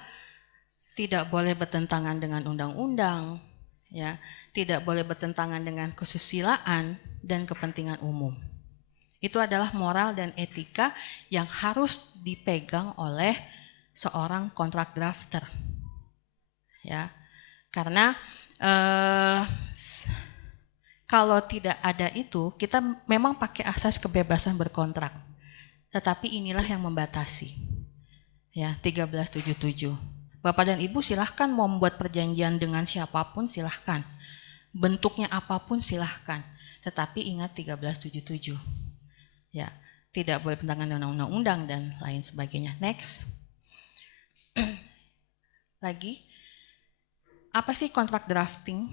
tidak boleh bertentangan dengan undang-undang, ya, tidak boleh bertentangan dengan kesusilaan dan kepentingan umum. Itu adalah moral dan etika yang harus dipegang oleh seorang kontrak drafter. Ya, karena kalau tidak ada itu, kita memang pakai asas kebebasan berkontrak. Tetapi inilah yang membatasi. Ya, 1377. Bapak dan Ibu silahkan mau membuat perjanjian dengan siapapun silahkan. Bentuknya apapun silahkan. Tetapi ingat 1377. Ya, tidak boleh bertentangan dengan undang-undang dan lain sebagainya. Next. Lagi. Apa sih kontrak drafting?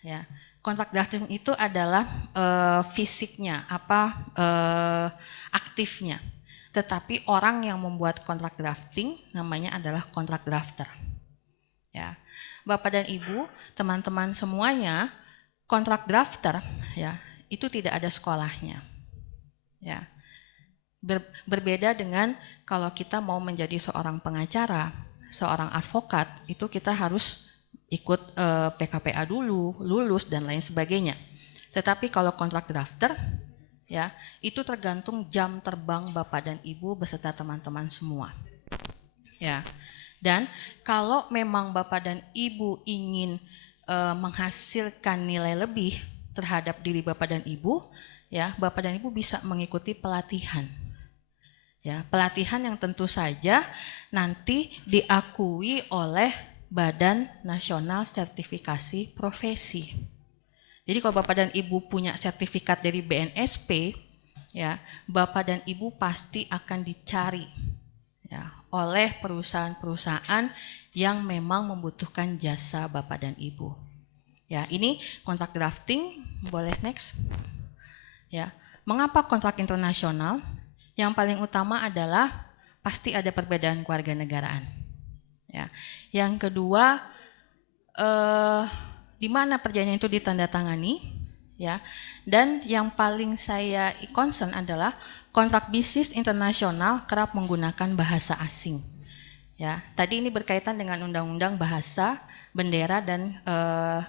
Ya, kontrak drafting itu adalah fisiknya, aktifnya. Tetapi orang yang membuat kontrak drafting namanya adalah kontrak drafter. Ya, Bapak dan Ibu, teman-teman semuanya, kontrak drafter, ya, itu tidak ada sekolahnya. Ya, berbeda dengan kalau kita mau menjadi seorang pengacara, seorang advokat, itu kita harus ikut PKPA dulu, lulus dan lain sebagainya. Tetapi kalau kontrak drafter, ya, itu tergantung jam terbang Bapak dan Ibu beserta teman-teman semua. Ya. Dan kalau memang Bapak dan Ibu ingin menghasilkan nilai lebih terhadap diri Bapak dan Ibu, ya, Bapak dan Ibu bisa mengikuti pelatihan. Ya, pelatihan yang tentu saja nanti diakui oleh Badan Nasional Sertifikasi Profesi. Jadi kalau Bapak dan Ibu punya sertifikat dari BNSP, ya, Bapak dan Ibu pasti akan dicari, ya, oleh perusahaan-perusahaan yang memang membutuhkan jasa Bapak dan Ibu. Ya, ini kontrak drafting, boleh next. Ya, mengapa kontrak internasional? Yang paling utama adalah pasti ada perbedaan kewarganegaraan. Ya, yang kedua, di mana perjanjian itu ditandatangani, ya, dan yang paling saya concern adalah kontrak bisnis internasional kerap menggunakan bahasa asing. Ya, tadi ini berkaitan dengan undang-undang bahasa, bendera dan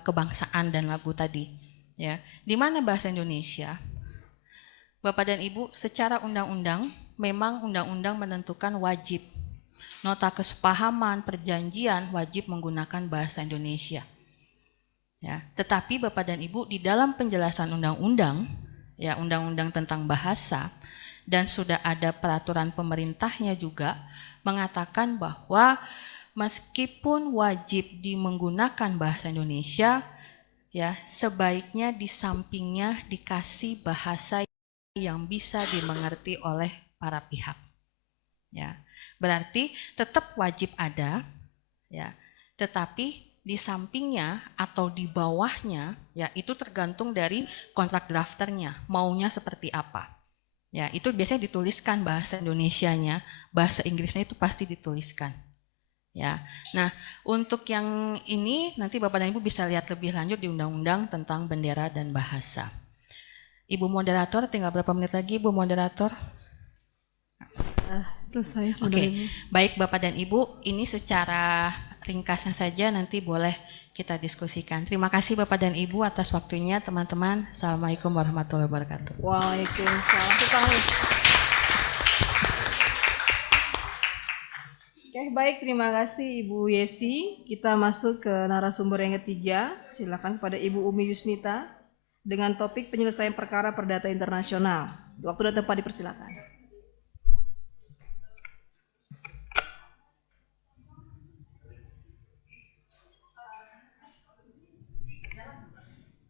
kebangsaan dan lagu tadi. Ya, di mana bahasa Indonesia? Bapak dan Ibu, secara undang-undang memang undang-undang menentukan wajib. Nota kesepahaman, perjanjian wajib menggunakan bahasa Indonesia. Ya, tetapi Bapak dan Ibu di dalam penjelasan undang-undang, ya, undang-undang tentang bahasa dan sudah ada peraturan pemerintahnya juga mengatakan bahwa meskipun wajib menggunakan bahasa Indonesia, ya, sebaiknya di sampingnya dikasih bahasa yang bisa dimengerti oleh para pihak. Ya, berarti tetap wajib ada, ya, tetapi di sampingnya atau di bawahnya, ya, itu tergantung dari kontrak drafternya maunya seperti apa. Ya, itu biasanya dituliskan bahasa Indonesianya, bahasa Inggrisnya itu pasti dituliskan. Ya, nah untuk yang ini nanti Bapak dan Ibu bisa lihat lebih lanjut di Undang-Undang tentang Bendera dan Bahasa. Ibu moderator, tinggal berapa menit lagi, Ibu moderator? Selesai. Oke, baik Bapak dan Ibu, ini secara ringkasnya saja nanti boleh kita diskusikan. Terima kasih Bapak dan Ibu atas waktunya, teman-teman. Assalamualaikum warahmatullahi wabarakatuh. Waalaikumsalam. Oke, baik, terima kasih Ibu Yesi. Kita masuk ke narasumber yang ketiga. Silakan kepada Ibu Umi Yusnita dengan topik penyelesaian perkara perdata internasional. Waktu dan tempat dipersilakan.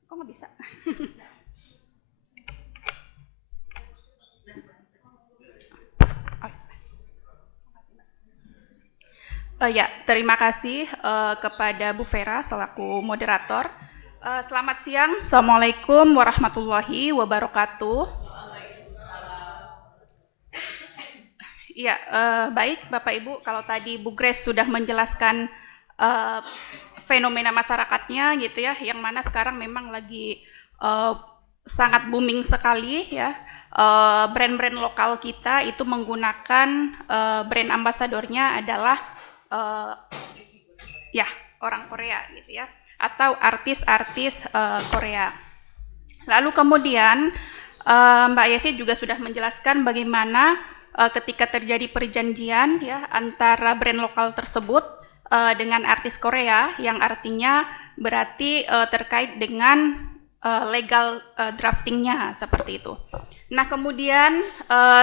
Kok nggak bisa? Ya, terima kasih kepada Bu Vera selaku moderator. Selamat siang, Assalamualaikum warahmatullahi wabarakatuh. Iya, baik Bapak Ibu, kalau tadi Bu Grace sudah menjelaskan fenomena masyarakatnya gitu ya, yang mana sekarang memang lagi sangat booming sekali ya. Brand-brand lokal kita itu menggunakan brand ambasadornya adalah ya orang Korea gitu ya, atau artis-artis Korea. Lalu kemudian Mbak Yesi juga sudah menjelaskan bagaimana ketika terjadi perjanjian ya antara brand lokal tersebut dengan artis Korea, yang artinya berarti terkait dengan legal draftingnya seperti itu. Nah kemudian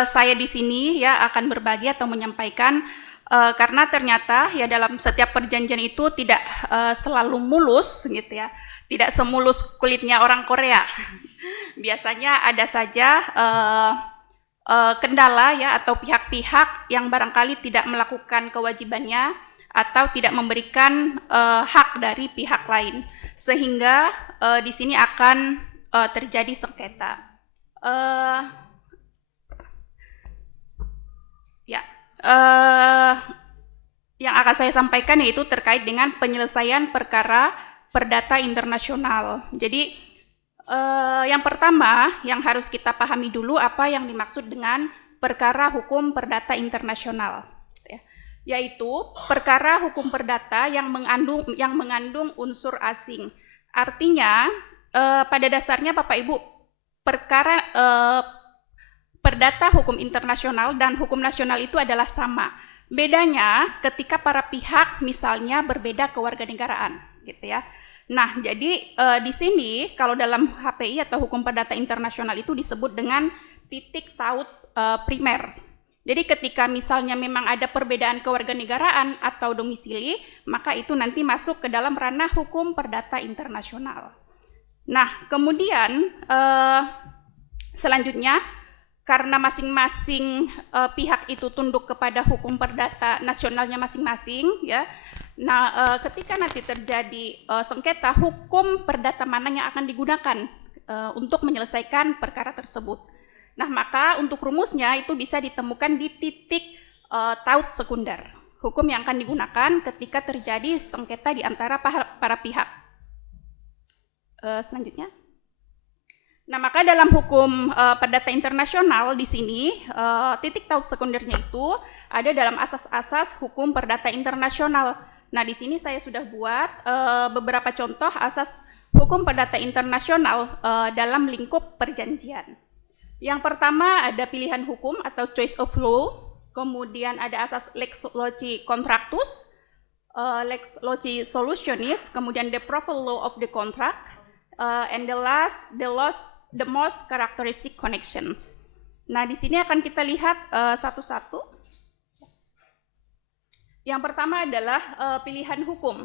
saya di sini ya akan berbagi atau menyampaikan karena ternyata ya dalam setiap perjanjian itu tidak selalu mulus gitu ya, tidak semulus kulitnya orang Korea. Biasanya ada saja kendala ya atau pihak-pihak yang barangkali tidak melakukan kewajibannya atau tidak memberikan hak dari pihak lain, sehingga di sini akan terjadi sengketa. Yang akan saya sampaikan yaitu terkait dengan penyelesaian perkara perdata internasional. Jadi yang pertama yang harus kita pahami dulu apa yang dimaksud dengan perkara hukum perdata internasional, yaitu perkara hukum perdata yang mengandung unsur asing. Artinya pada dasarnya Bapak Ibu, perkara perdata hukum internasional dan hukum nasional itu adalah sama. Bedanya ketika para pihak misalnya berbeda kewarganegaraan, gitu ya. Nah, jadi di sini kalau dalam HPI atau hukum perdata internasional itu disebut dengan titik taut primer. Jadi ketika misalnya memang ada perbedaan kewarganegaraan atau domisili, maka itu nanti masuk ke dalam ranah hukum perdata internasional. Nah, kemudian selanjutnya karena masing-masing pihak itu tunduk kepada hukum perdata nasionalnya masing-masing, ya. Nah, ketika nanti terjadi sengketa, hukum perdata mana yang akan digunakan untuk menyelesaikan perkara tersebut. Nah, maka untuk rumusnya itu bisa ditemukan di titik taut sekunder. Hukum yang akan digunakan ketika terjadi sengketa di antara para pihak. Selanjutnya. Nah, maka dalam hukum perdata internasional di sini titik taut sekundernya itu ada dalam asas-asas hukum perdata internasional. Nah, di sini saya sudah buat beberapa contoh asas hukum perdata internasional dalam lingkup perjanjian. Yang pertama ada pilihan hukum atau choice of law, kemudian ada asas lex loci contractus, lex loci solutionis, kemudian the proper law of the contract, and the most characteristic connections. Nah, di sini akan kita lihat satu-satu. Yang pertama adalah pilihan hukum.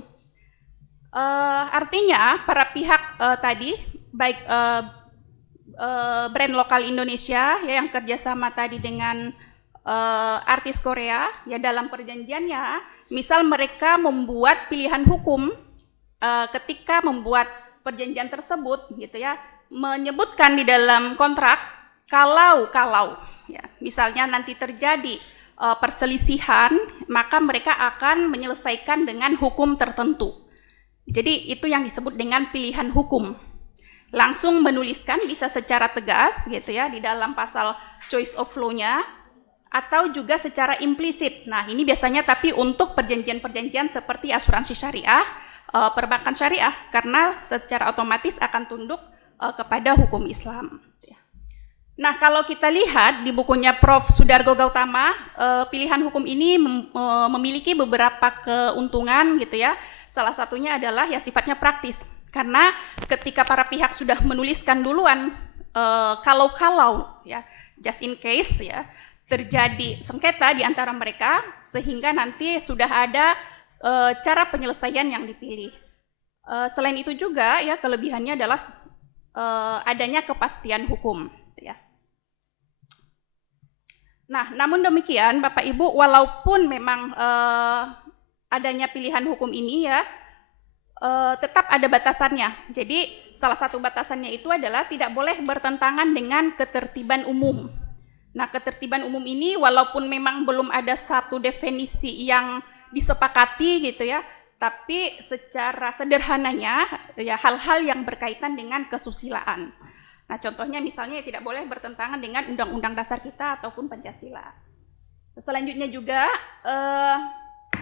Artinya para pihak tadi, baik brand lokal Indonesia ya, yang kerjasama tadi dengan artis Korea, ya dalam perjanjiannya, misal mereka membuat pilihan hukum ketika membuat perjanjian tersebut, gitu ya, menyebutkan di dalam kontrak kalau ya, misalnya nanti terjadi perselisihan, maka mereka akan menyelesaikan dengan hukum tertentu. Jadi itu yang disebut dengan pilihan hukum. Langsung menuliskan bisa secara tegas gitu ya di dalam pasal choice of law-nya, atau juga secara implisit. Nah, ini biasanya tapi untuk perjanjian-perjanjian seperti asuransi syariah, perbankan syariah, karena secara otomatis akan tunduk kepada hukum Islam. Nah, kalau kita lihat di bukunya Prof. Sudargo Gautama, pilihan hukum ini memiliki beberapa keuntungan gitu ya. Salah satunya adalah ya sifatnya praktis. Karena ketika para pihak sudah menuliskan duluan kalau ya, just in case ya, terjadi sengketa di antara mereka, sehingga nanti sudah ada cara penyelesaian yang dipilih. Selain itu juga ya kelebihannya adalah adanya kepastian hukum ya. Nah, namun demikian Bapak Ibu, walaupun memang adanya pilihan hukum ini ya, tetap ada batasannya. Jadi salah satu batasannya itu adalah tidak boleh bertentangan dengan ketertiban umum. Nah, ketertiban umum ini walaupun memang belum ada satu definisi yang disepakati gitu ya, tapi secara sederhananya ya hal-hal yang berkaitan dengan kesusilaan. Nah, contohnya misalnya tidak boleh bertentangan dengan Undang-Undang Dasar kita ataupun Pancasila. Selanjutnya juga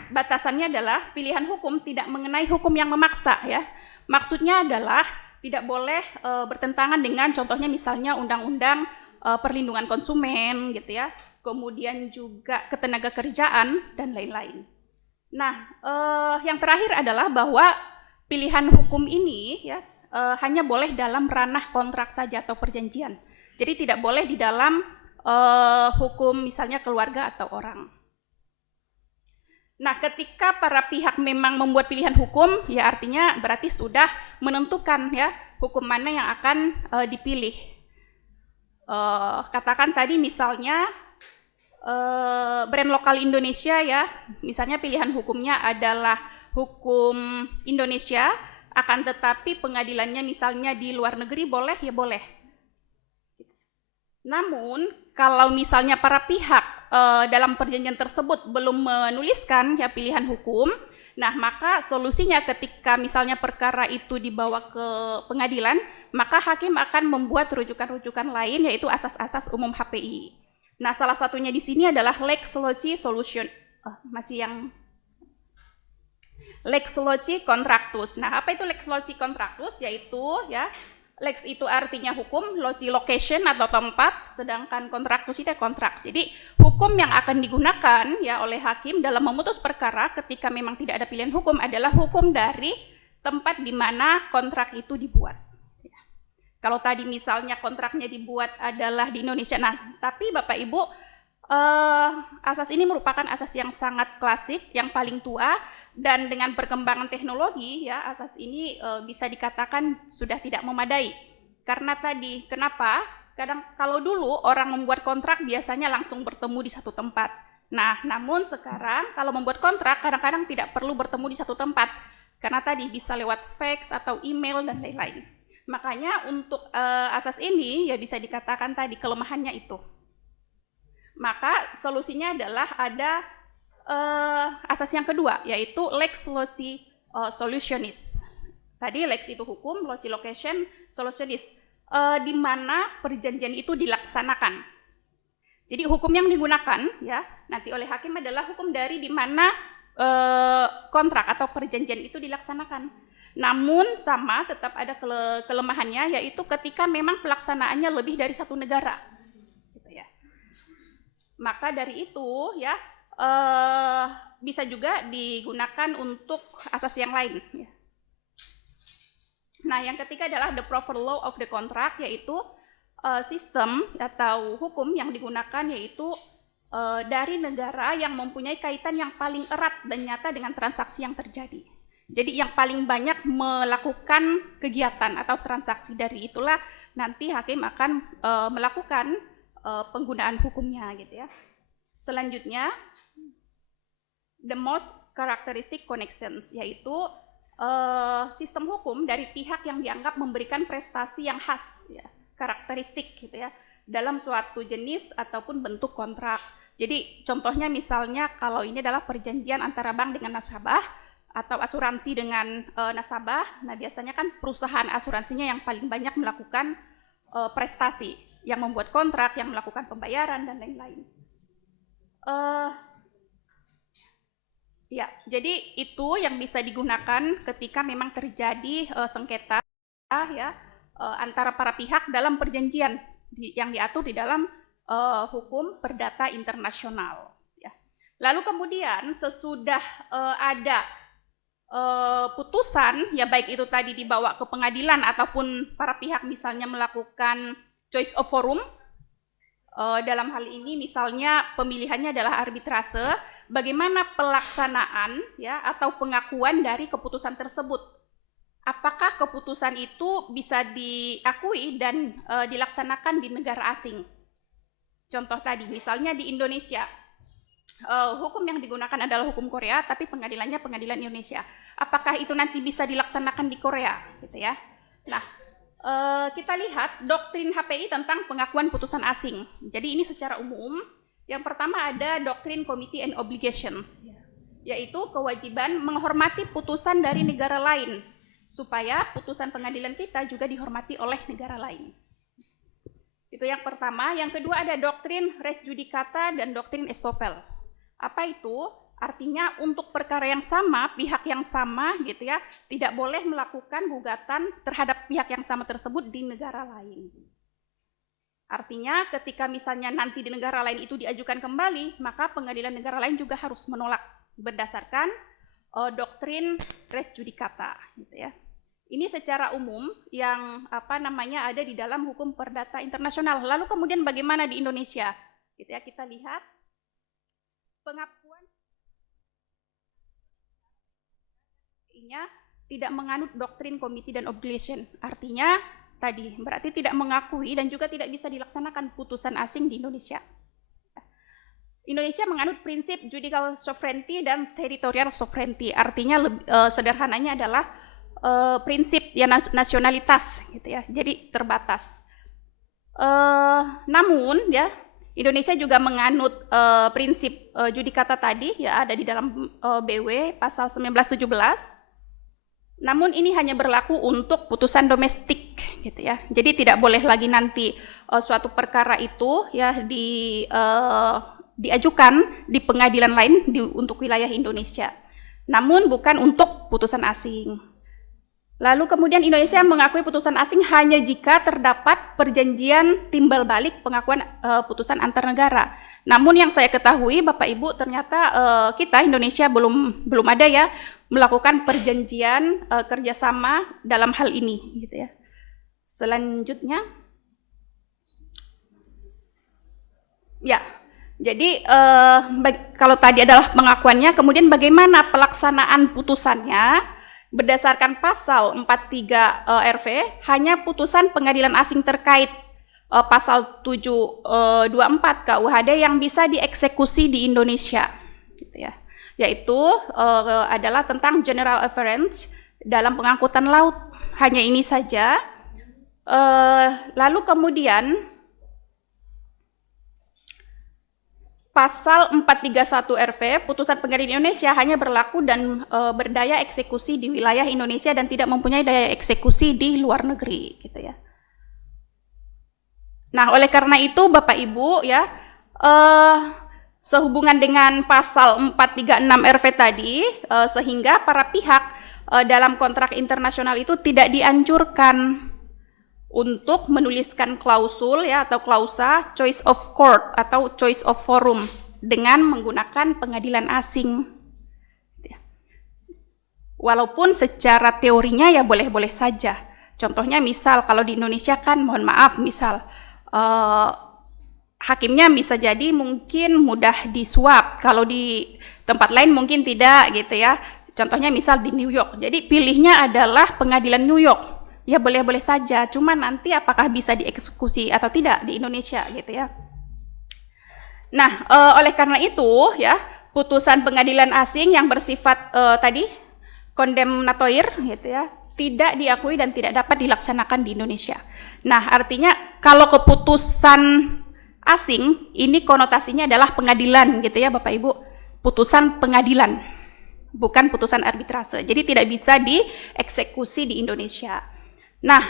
batasannya adalah pilihan hukum tidak mengenai hukum yang memaksa ya. Maksudnya adalah tidak boleh bertentangan dengan contohnya misalnya Undang-Undang Perlindungan Konsumen gitu ya, kemudian juga ketenagakerjaan dan lain-lain. Nah, yang terakhir adalah bahwa pilihan hukum ini ya hanya boleh dalam ranah kontrak saja atau perjanjian. Jadi tidak boleh di dalam hukum misalnya keluarga atau orang. Nah, ketika para pihak memang membuat pilihan hukum, ya artinya berarti sudah menentukan ya hukum mana yang akan dipilih. Katakan tadi misalnya brand lokal Indonesia ya, misalnya pilihan hukumnya adalah hukum Indonesia, akan tetapi pengadilannya misalnya di luar negeri boleh ya boleh. Namun kalau misalnya para pihak dalam perjanjian tersebut belum menuliskan ya pilihan hukum, nah maka solusinya ketika misalnya perkara itu dibawa ke pengadilan, maka hakim akan membuat rujukan-rujukan lain yaitu asas-asas umum HPI. Nah, salah satunya di sini adalah Lex Loci Solution, Lex Loci Contractus. Nah, apa itu Lex Loci Contractus? Yaitu ya Lex itu artinya hukum, loci location atau tempat, sedangkan kontraktus itu kontrak. Jadi hukum yang akan digunakan ya oleh hakim dalam memutus perkara ketika memang tidak ada pilihan hukum adalah hukum dari tempat di mana kontrak itu dibuat. Ya. Kalau tadi misalnya kontraknya dibuat adalah di Indonesia, nah tapi Bapak Ibu asas ini merupakan asas yang sangat klasik, yang paling tua. Dan dengan perkembangan teknologi ya asas ini bisa dikatakan sudah tidak memadai. Karena tadi kenapa? Kadang kalau dulu orang membuat kontrak biasanya langsung bertemu di satu tempat. Nah, namun sekarang kalau membuat kontrak kadang-kadang tidak perlu bertemu di satu tempat. Karena tadi bisa lewat fax atau email dan lain-lain. Makanya untuk asas ini ya bisa dikatakan tadi kelemahannya itu. Maka solusinya adalah ada asas yang kedua yaitu Lex Loci Solutionis. Tadi Lex itu hukum, Loci Location Solutionis, di mana perjanjian itu dilaksanakan. Jadi hukum yang digunakan ya nanti oleh hakim adalah hukum dari di mana kontrak atau perjanjian itu dilaksanakan. Namun sama tetap ada kelemahannya yaitu ketika memang pelaksanaannya lebih dari satu negara. Gitu ya. Maka dari itu ya bisa juga digunakan untuk asas yang lain. Ya. Nah, yang ketiga adalah the proper law of the contract, yaitu sistem atau hukum yang digunakan yaitu dari negara yang mempunyai kaitan yang paling erat dan nyata dengan transaksi yang terjadi. Jadi yang paling banyak melakukan kegiatan atau transaksi, dari itulah nanti hakim akan melakukan penggunaan hukumnya gitu ya. Selanjutnya the most characteristic connections, yaitu sistem hukum dari pihak yang dianggap memberikan prestasi yang khas, ya, karakteristik gitu ya, dalam suatu jenis ataupun bentuk kontrak. Jadi contohnya misalnya kalau ini adalah perjanjian antara bank dengan nasabah atau asuransi dengan nasabah, nah biasanya kan perusahaan asuransinya yang paling banyak melakukan prestasi, yang membuat kontrak, yang melakukan pembayaran dan lain-lain. Ya, jadi itu yang bisa digunakan ketika memang terjadi sengketa ya antara para pihak dalam perjanjian yang diatur di dalam hukum perdata internasional. Ya. Lalu kemudian sesudah ada putusan, ya baik itu tadi dibawa ke pengadilan ataupun para pihak misalnya melakukan choice of forum, dalam hal ini misalnya pemilihannya adalah arbitrase. Bagaimana pelaksanaan ya atau pengakuan dari keputusan tersebut? Apakah keputusan itu bisa diakui dan dilaksanakan di negara asing? Contoh tadi, misalnya di Indonesia, hukum yang digunakan adalah hukum Korea, tapi pengadilannya pengadilan Indonesia. apakah itu nanti bisa dilaksanakan di Korea, gitu ya. Nah, kita lihat doktrin HPI tentang pengakuan putusan asing. Jadi ini secara umum. Yang pertama ada doktrin Committee and Obligations, yaitu kewajiban menghormati putusan dari negara lain supaya putusan pengadilan kita juga dihormati oleh negara lain. Itu yang pertama. Yang kedua ada doktrin res judicata dan doktrin estoppel. Apa itu? Artinya untuk perkara yang sama, pihak yang sama gitu ya, tidak boleh melakukan gugatan terhadap pihak yang sama tersebut di negara lain. Artinya ketika misalnya nanti di negara lain itu diajukan kembali, maka pengadilan negara lain juga harus menolak berdasarkan doktrin res judicata gitu ya. Ini secara umum yang ada di dalam hukum perdata internasional. Lalu kemudian bagaimana di Indonesia? Gitu ya, kita lihat pengakuan tidak menganut doktrin Committee dan Obligation. Artinya tadi berarti tidak mengakui dan juga tidak bisa dilaksanakan putusan asing di Indonesia. Indonesia menganut prinsip judicial sovereignty dan territorial sovereignty. Artinya sederhananya adalah prinsip ya nasionalitas gitu ya. Jadi terbatas. Namun ya Indonesia juga menganut prinsip judicata tadi ya ada di dalam BW pasal 1917. Namun ini hanya berlaku untuk putusan domestik gitu ya. Jadi tidak boleh lagi nanti suatu perkara itu ya diajukan di pengadilan lain untuk wilayah Indonesia. Namun bukan untuk putusan asing. Lalu kemudian Indonesia mengakui putusan asing hanya jika terdapat perjanjian timbal balik pengakuan putusan antar negara. Namun yang saya ketahui Bapak Ibu ternyata kita Indonesia belum ada ya melakukan perjanjian kerjasama dalam hal ini gitu ya. Selanjutnya ya. Jadi kalau tadi adalah pengakuannya, kemudian bagaimana pelaksanaan putusannya? Berdasarkan pasal 43 RV, hanya putusan pengadilan asing terkait pasal 724 KUHD yang bisa dieksekusi di Indonesia, gitu ya. Yaitu adalah tentang general afference dalam pengangkutan laut. Hanya ini saja. Lalu kemudian pasal 431 RV, putusan pengadilan Indonesia hanya berlaku dan berdaya eksekusi di wilayah Indonesia dan tidak mempunyai daya eksekusi di luar negeri, gitu ya. Nah, oleh karena itu Bapak Ibu ya, sehubungan dengan pasal 436 RV tadi, sehingga para pihak dalam kontrak internasional itu tidak dianjurkan untuk menuliskan klausul ya atau klausa choice of court atau choice of forum dengan menggunakan pengadilan asing. Walaupun secara teorinya ya boleh-boleh saja. Contohnya misal kalau di Indonesia kan mohon maaf misal hakimnya bisa jadi mungkin mudah disuap, kalau di tempat lain mungkin tidak gitu ya. Contohnya misal di New York. Jadi pilihnya adalah pengadilan New York. Ya boleh-boleh saja, cuma nanti apakah bisa dieksekusi atau tidak di Indonesia gitu ya. Nah, oleh karena itu ya, putusan pengadilan asing yang bersifat tadi kondemnatoir gitu ya, tidak diakui dan tidak dapat dilaksanakan di Indonesia. Nah, artinya kalau keputusan asing ini konotasinya adalah pengadilan gitu ya Bapak Ibu, putusan pengadilan, bukan putusan arbitrase. Jadi tidak bisa dieksekusi di Indonesia. Nah,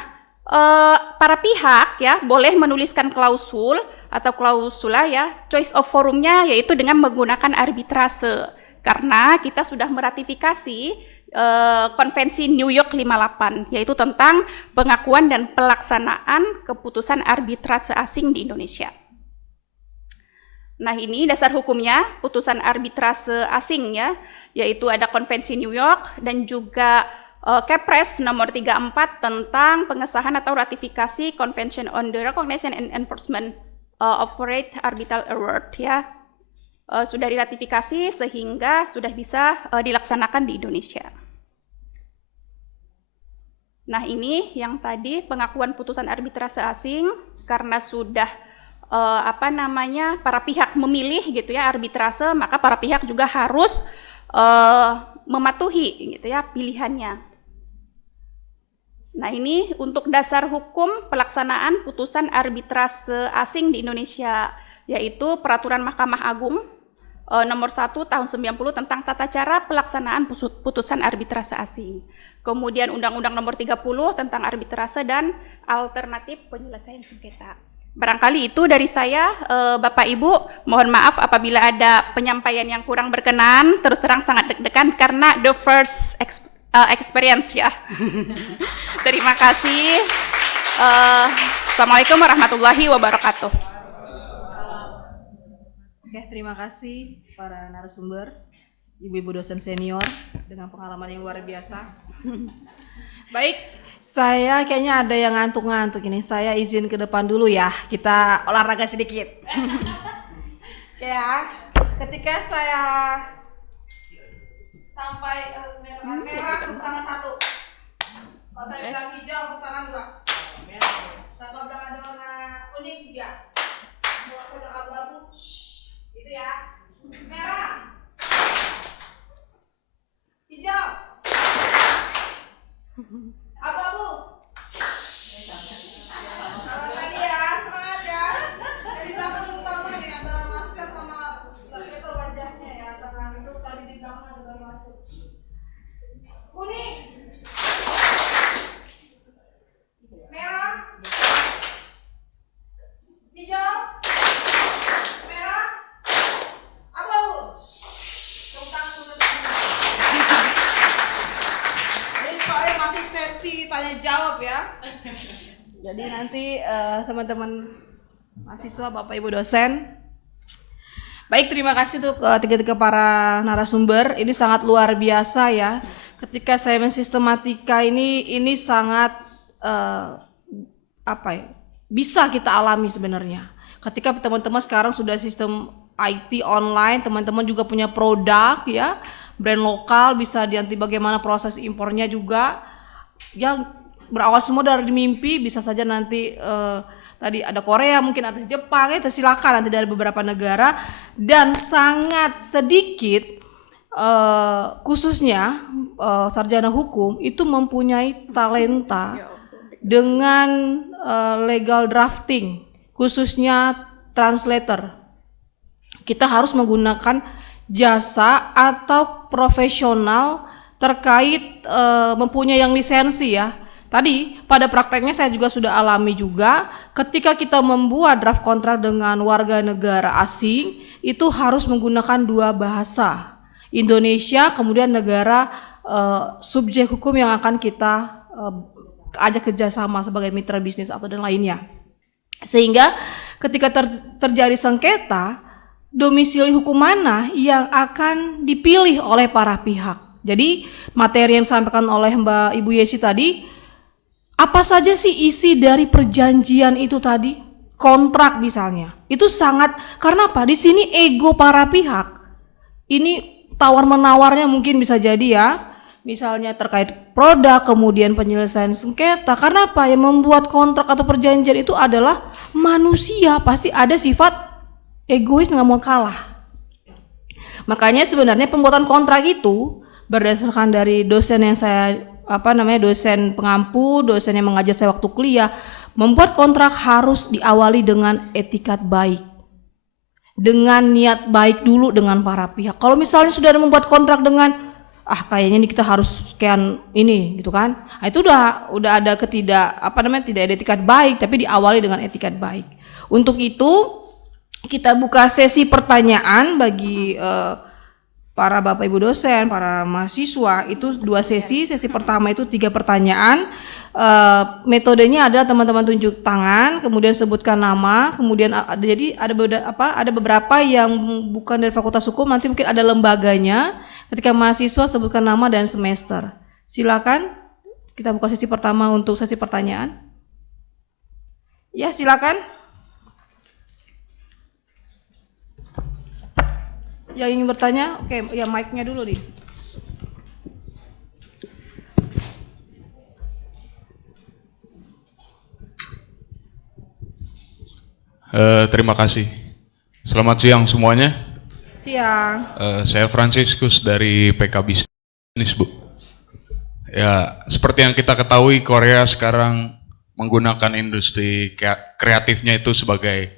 para pihak ya boleh menuliskan klausul atau klausula ya choice of forumnya yaitu dengan menggunakan arbitrase karena kita sudah meratifikasi konvensi New York 58 yaitu tentang pengakuan dan pelaksanaan keputusan arbitrase asing di Indonesia. Nah, ini dasar hukumnya putusan arbitrase asing ya, yaitu ada konvensi New York dan juga Kepres nomor 34 tentang pengesahan atau ratifikasi Convention on the Recognition and Enforcement of Foreign Arbitral Award ya. Sudah diratifikasi sehingga sudah bisa dilaksanakan di Indonesia. Nah, ini yang tadi pengakuan putusan arbitrase asing karena sudah para pihak memilih gitu ya arbitrase, maka para pihak juga harus mematuhi gitu ya pilihannya. Nah, ini untuk dasar hukum pelaksanaan putusan arbitrase asing di Indonesia, yaitu Peraturan Mahkamah Agung nomor 1 tahun 90 tentang tata cara pelaksanaan putusan arbitrase asing. Kemudian Undang-Undang nomor 30 tentang arbitrase dan alternatif penyelesaian sengketa. Barangkali itu dari saya, Bapak Ibu, mohon maaf apabila ada penyampaian yang kurang berkenan, terus terang sangat deg-degan karena the first experience ya. Terima kasih. Assalamualaikum warahmatullahi wabarakatuh. Oke, terima kasih para narasumber, ibu-ibu dosen senior dengan pengalaman yang luar biasa. Baik, saya kayaknya ada yang ngantuk-ngantuk ini. Saya izin ke depan dulu ya, kita olahraga sedikit. Ya, ketika saya sampai merah, tepuk tangan 1. Kalau saya bilang hijau, tepuk tangan 2. Sampai bilang ada warna kuning 3. Kalau saya bilang abu-abu, gitu ya. Merah, hijau, abu-abu. Semangat lagi ya, semangat ya. Jadi belakang utama nih antara masker sama reflektor wajahnya ya. Tangan itu tadi di belakang ada baru masuk. Kuning, merah, hijau, merah, abu-abu. Tepuk tangan dulu. Jadi soalnya masih sesi tanya jawab ya. Jadi nanti teman-teman mahasiswa, Bapak Ibu dosen. Baik, terima kasih untuk tiga-tiga para narasumber. Ini sangat luar biasa ya. Ketika saya mensistematika ini sangat bisa kita alami sebenarnya. Ketika teman-teman sekarang sudah sistem IT online, teman-teman juga punya produk ya, brand lokal, bisa nanti bagaimana proses impornya juga. Ya, berawal semua dari mimpi, bisa saja nanti tadi ada Korea, mungkin ada Jepang, itu silakan nanti dari beberapa negara, dan sangat sedikit khususnya sarjana hukum itu mempunyai talenta dengan legal drafting, khususnya translator. Kita harus menggunakan jasa atau profesional terkait mempunyai yang lisensi ya. Tadi pada prakteknya saya juga sudah alami juga, ketika kita membuat draft kontrak dengan warga negara asing itu harus menggunakan 2 bahasa, Indonesia kemudian negara subjek hukum yang akan kita ajak kerjasama sebagai mitra bisnis atau dan lainnya. Sehingga ketika terjadi sengketa, domisili hukum mana yang akan dipilih oleh para pihak. Jadi materi yang disampaikan oleh Mbak Ibu Yesi tadi, apa saja sih isi dari perjanjian itu tadi? Kontrak misalnya. Itu sangat, karena apa? Di sini ego para pihak. Ini tawar-menawarnya mungkin bisa jadi ya. Misalnya terkait produk, kemudian penyelesaian sengketa. Karena apa? Yang membuat kontrak atau perjanjian itu adalah manusia. Pasti ada sifat egois, nggak mau kalah. Makanya sebenarnya pembuatan kontrak itu berdasarkan dari dosen yang saya dosen pengampu, dosen yang mengajar saya waktu kuliah, membuat kontrak harus diawali dengan etikat baik, dengan niat baik dulu dengan para pihak. Kalau misalnya sudah membuat kontrak dengan kayaknya ini kita harus sekian ini gitu kan, itu udah ada tidak ada etikat baik, tapi diawali dengan etikat baik. Untuk itu kita buka sesi pertanyaan bagi para Bapak Ibu dosen, para mahasiswa. Itu 2 sesi. Sesi pertama itu 3 pertanyaan. Metodenya adalah teman-teman tunjuk tangan, kemudian sebutkan nama, kemudian ada beberapa yang bukan dari Fakultas Hukum, nanti mungkin ada lembaganya. Ketika mahasiswa sebutkan nama dan semester. Silakan. Kita buka sesi pertama untuk sesi pertanyaan. Ya, silakan. Yang ingin bertanya, oke, ya mic-nya dulu nih. Terima kasih. Selamat siang semuanya. Siang. Saya Franciscus dari PK Bisnis. bisnis, Bu. Ya, seperti yang kita ketahui, Korea sekarang menggunakan industri kreatifnya itu sebagai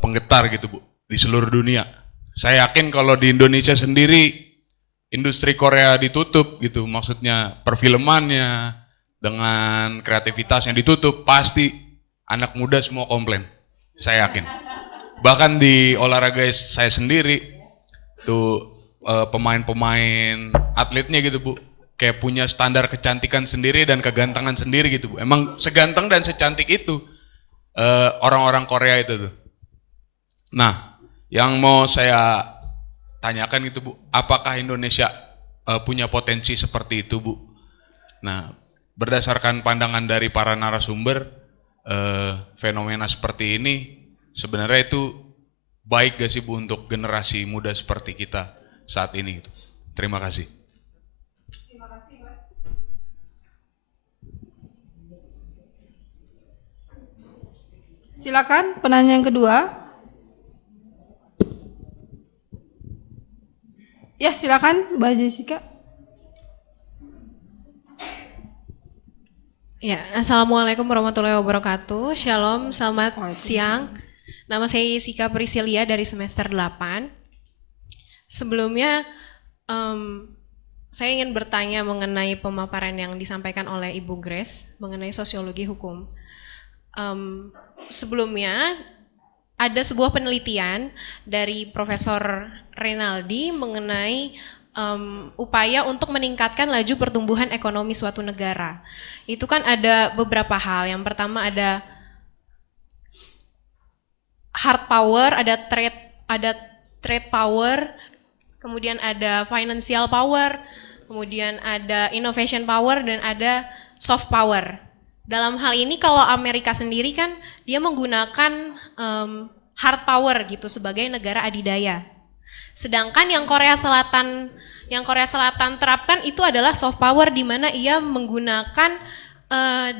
penggetar gitu, Bu, di seluruh dunia. Saya yakin kalau di Indonesia sendiri industri Korea ditutup gitu, maksudnya perfilmannya dengan kreativitasnya ditutup, pasti anak muda semua komplain. Saya yakin. Bahkan di olahraga saya sendiri tuh pemain-pemain atletnya gitu, Bu, kayak punya standar kecantikan sendiri dan kegantengan sendiri gitu, Bu. Emang seganteng dan secantik itu orang-orang Korea itu tuh. Nah, yang mau saya tanyakan gitu, Bu, apakah Indonesia punya potensi seperti itu, Bu? Nah, berdasarkan pandangan dari para narasumber, fenomena seperti ini sebenarnya itu baik gak sih, Bu, untuk generasi muda seperti kita saat ini gitu. Terima kasih. Silakan penanya yang kedua. Ya, silakan Mbak Jessica. Ya, Assalamualaikum warahmatullahi wabarakatuh. Shalom, selamat siang. Nama saya Jessica Priscilia dari semester 8. Sebelumnya, saya ingin bertanya mengenai pemaparan yang disampaikan oleh Ibu Grace mengenai sosiologi hukum. Sebelumnya, ada sebuah penelitian dari Profesor Renaldi mengenai upaya untuk meningkatkan laju pertumbuhan ekonomi suatu negara. Itu kan ada beberapa hal. Yang pertama ada hard power, ada trade power, kemudian ada financial power, kemudian ada innovation power, dan ada soft power. Dalam hal ini kalau Amerika sendiri kan dia menggunakan hard power gitu sebagai negara adidaya. Sedangkan yang Korea Selatan terapkan itu adalah soft power, di mana ia menggunakan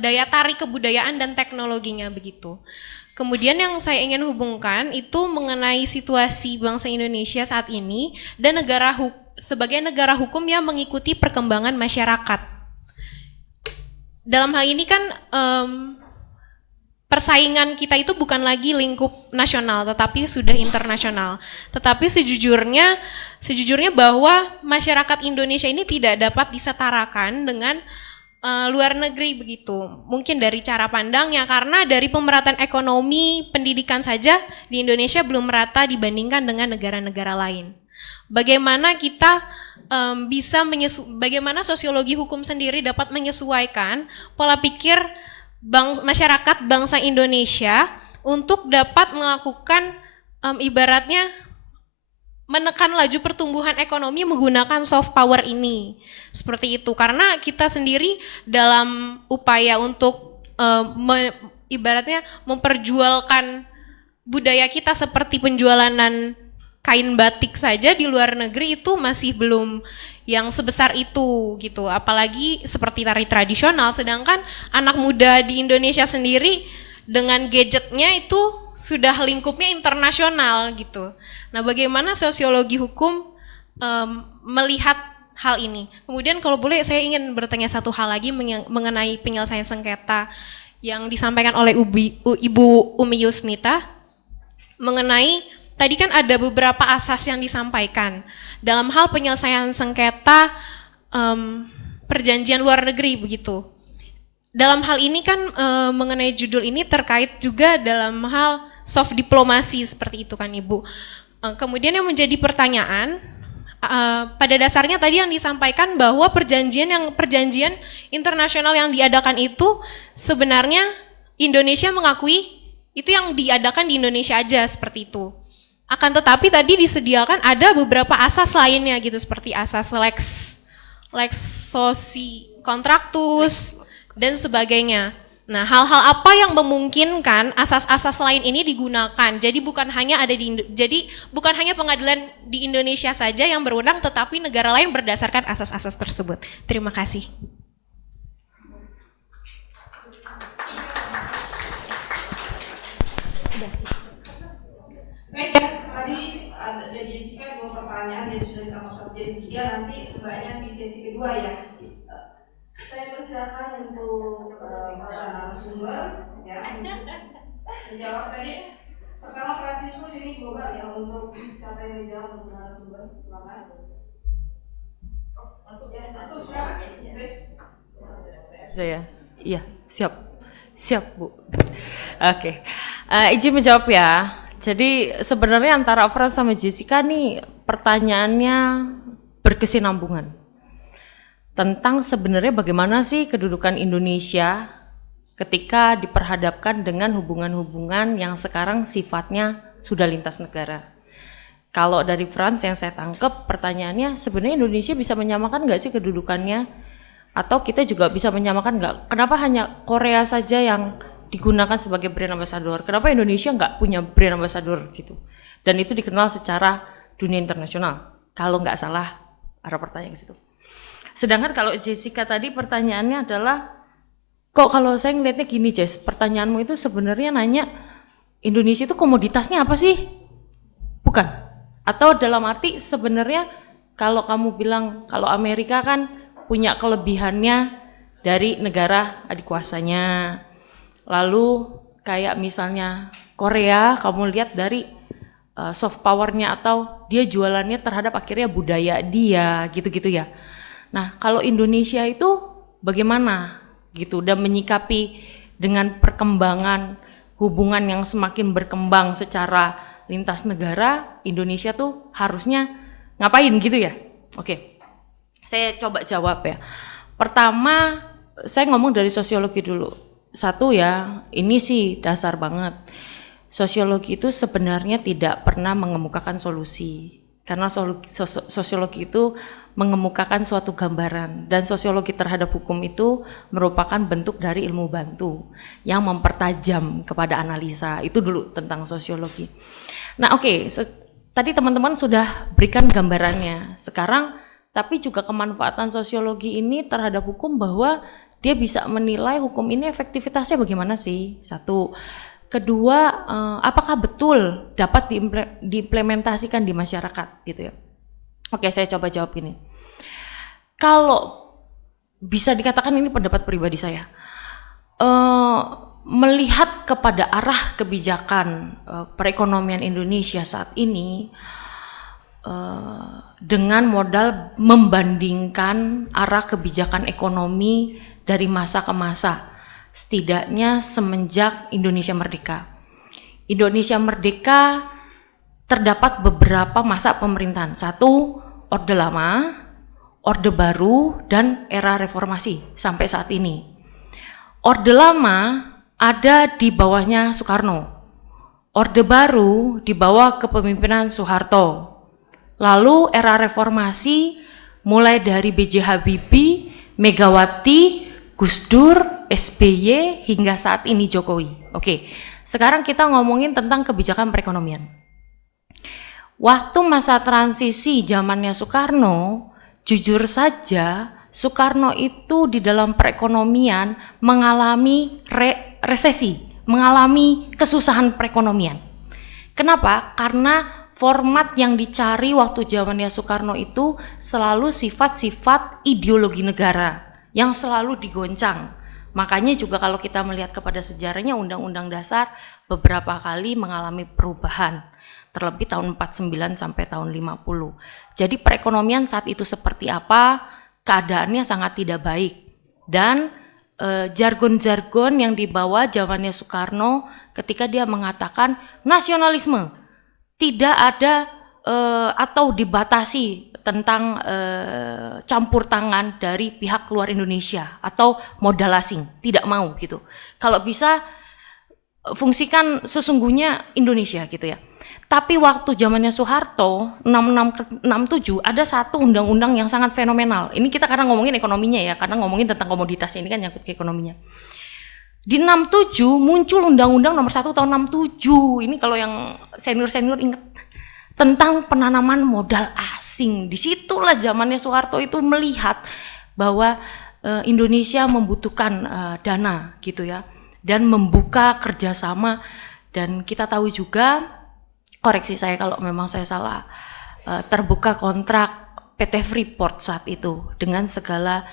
daya tarik kebudayaan dan teknologinya begitu. Kemudian yang saya ingin hubungkan itu mengenai situasi bangsa Indonesia saat ini dan sebagai negara hukum yang mengikuti perkembangan masyarakat. Dalam hal ini kan persaingan kita itu bukan lagi lingkup nasional, tetapi sudah internasional. Tetapi sejujurnya bahwa masyarakat Indonesia ini tidak dapat disetarakan dengan luar negeri begitu. Mungkin dari cara pandangnya, karena dari pemerataan ekonomi, pendidikan saja di Indonesia belum merata dibandingkan dengan negara-negara lain. Bagaimana kita bagaimana sosiologi hukum sendiri dapat menyesuaikan pola pikir masyarakat bangsa Indonesia untuk dapat melakukan ibaratnya menekan laju pertumbuhan ekonomi menggunakan soft power ini. Seperti itu, karena kita sendiri dalam upaya untuk ibaratnya memperjualkan budaya kita seperti penjualanan kain batik saja di luar negeri itu masih belum yang sebesar itu gitu, apalagi seperti tari tradisional. Sedangkan anak muda di Indonesia sendiri dengan gadgetnya itu sudah lingkupnya internasional gitu. Nah, bagaimana sosiologi hukum melihat hal ini? Kemudian kalau boleh saya ingin bertanya satu hal lagi mengenai penyelesaian sengketa yang disampaikan oleh Ibu Umi Yusnita mengenai tadi kan ada beberapa asas yang disampaikan dalam hal penyelesaian sengketa perjanjian luar negeri begitu. Dalam hal ini kan mengenai judul ini terkait juga dalam hal soft diplomasi seperti itu kan Ibu. Kemudian yang menjadi pertanyaan, pada dasarnya tadi yang disampaikan bahwa perjanjian internasional yang diadakan itu sebenarnya Indonesia mengakui itu yang diadakan di Indonesia aja seperti itu. Akan tetapi tadi disediakan ada beberapa asas lainnya gitu, seperti asas lex soci contractus dan sebagainya. Nah, hal-hal apa yang memungkinkan asas-asas lain ini digunakan? Jadi bukan hanya pengadilan di Indonesia saja yang berwenang, tetapi negara lain berdasarkan asas-asas tersebut. Terima kasih. Tadi ada Jessica dua pertanyaan. pertanyaan jadi sudah ditambah 1 jadi 3, nanti mbaknya di sesi kedua ya. Saya persilakan untuk narasumber ya untuk menjawab tadi. Pertama Fransiskus ini global ya, untuk siapa yang menjawab untuk narasumber, silakan. Masuk silakan. Saya, iya siap Bu. Oke, izin menjawab ya. Jadi sebenarnya antara Frans sama Jessica nih pertanyaannya berkesinambungan tentang sebenarnya bagaimana sih kedudukan Indonesia ketika diperhadapkan dengan hubungan-hubungan yang sekarang sifatnya sudah lintas negara. Kalau dari Frans yang saya tangkap pertanyaannya sebenarnya Indonesia bisa menyamakan nggak sih kedudukannya, atau kita juga bisa menyamakan nggak? Kenapa hanya Korea saja yang digunakan sebagai brand ambassador? Kenapa Indonesia nggak punya brand ambassador gitu? Dan itu dikenal secara dunia internasional. Kalau nggak salah ada pertanyaan ke situ. Sedangkan kalau Jessica tadi pertanyaannya adalah, kok kalau saya ngelihatnya gini Jess, pertanyaanmu itu sebenarnya nanya Indonesia itu komoditasnya apa sih? Bukan. Atau dalam arti sebenarnya kalau kamu bilang kalau Amerika kan punya kelebihannya dari negara adikuasanya. Lalu kayak misalnya Korea kamu lihat dari soft powernya atau dia jualannya terhadap akhirnya budaya dia gitu-gitu ya. Nah kalau Indonesia itu bagaimana gitu dan menyikapi dengan perkembangan hubungan yang semakin berkembang secara lintas negara, Indonesia tuh harusnya ngapain gitu ya? Oke, saya coba jawab ya. Pertama saya ngomong dari sosiologi dulu. Satu ya, ini sih dasar banget. Sosiologi itu sebenarnya tidak pernah mengemukakan solusi. Karena sosiologi itu mengemukakan suatu gambaran, dan sosiologi terhadap hukum itu merupakan bentuk dari ilmu bantu yang mempertajam kepada analisa. Itu dulu tentang sosiologi. Nah oke, tadi teman-teman sudah berikan gambarannya. Sekarang tapi juga kemanfaatan sosiologi ini terhadap hukum, bahwa dia bisa menilai hukum ini efektivitasnya bagaimana sih, satu. Kedua, apakah betul dapat diimplementasikan di masyarakat gitu ya. Oke, saya coba jawab gini. Kalau bisa dikatakan ini pendapat pribadi saya, melihat kepada arah kebijakan perekonomian Indonesia saat ini dengan modal membandingkan arah kebijakan ekonomi dari masa ke masa, setidaknya semenjak Indonesia merdeka. Indonesia merdeka terdapat beberapa masa pemerintahan. Satu, Orde Lama, Orde Baru, dan era reformasi sampai saat ini. Orde Lama ada di bawahnya Soekarno. Orde Baru di bawah kepemimpinan Soeharto. Lalu era reformasi mulai dari B.J. Habibie, Megawati, Gus Dur, SBY, hingga saat ini Jokowi. Oke, sekarang kita ngomongin tentang kebijakan perekonomian. Waktu masa transisi zamannya Soekarno, jujur saja Soekarno itu di dalam perekonomian mengalami resesi, mengalami kesusahan perekonomian. Kenapa? Karena format yang dicari waktu zamannya Soekarno itu selalu sifat-sifat ideologi negara yang selalu digoncang. Makanya juga kalau kita melihat kepada sejarahnya, Undang-Undang Dasar beberapa kali mengalami perubahan, terlebih tahun 49 sampai tahun 50. Jadi perekonomian saat itu seperti apa, keadaannya sangat tidak baik. Dan jargon-jargon yang dibawa zamannya Soekarno ketika dia mengatakan nasionalisme tidak ada atau dibatasi tentang campur tangan dari pihak luar Indonesia atau modal asing, tidak mau gitu. Kalau bisa fungsikan sesungguhnya Indonesia gitu ya. Tapi waktu zamannya Soeharto 66-67 ada satu undang-undang yang sangat fenomenal. Ini kita karena ngomongin ekonominya ya, karena ngomongin tentang komoditas ini kan nyangkut ke ekonominya. Di 67 muncul Undang-Undang nomor 1 tahun 67. Ini kalau yang senior-senior ingat, tentang penanaman modal asing. Disitulah zamannya Soeharto itu melihat bahwa Indonesia membutuhkan dana gitu ya, dan membuka kerjasama. Dan kita tahu juga, koreksi saya kalau memang saya salah, terbuka kontrak PT Freeport saat itu dengan segala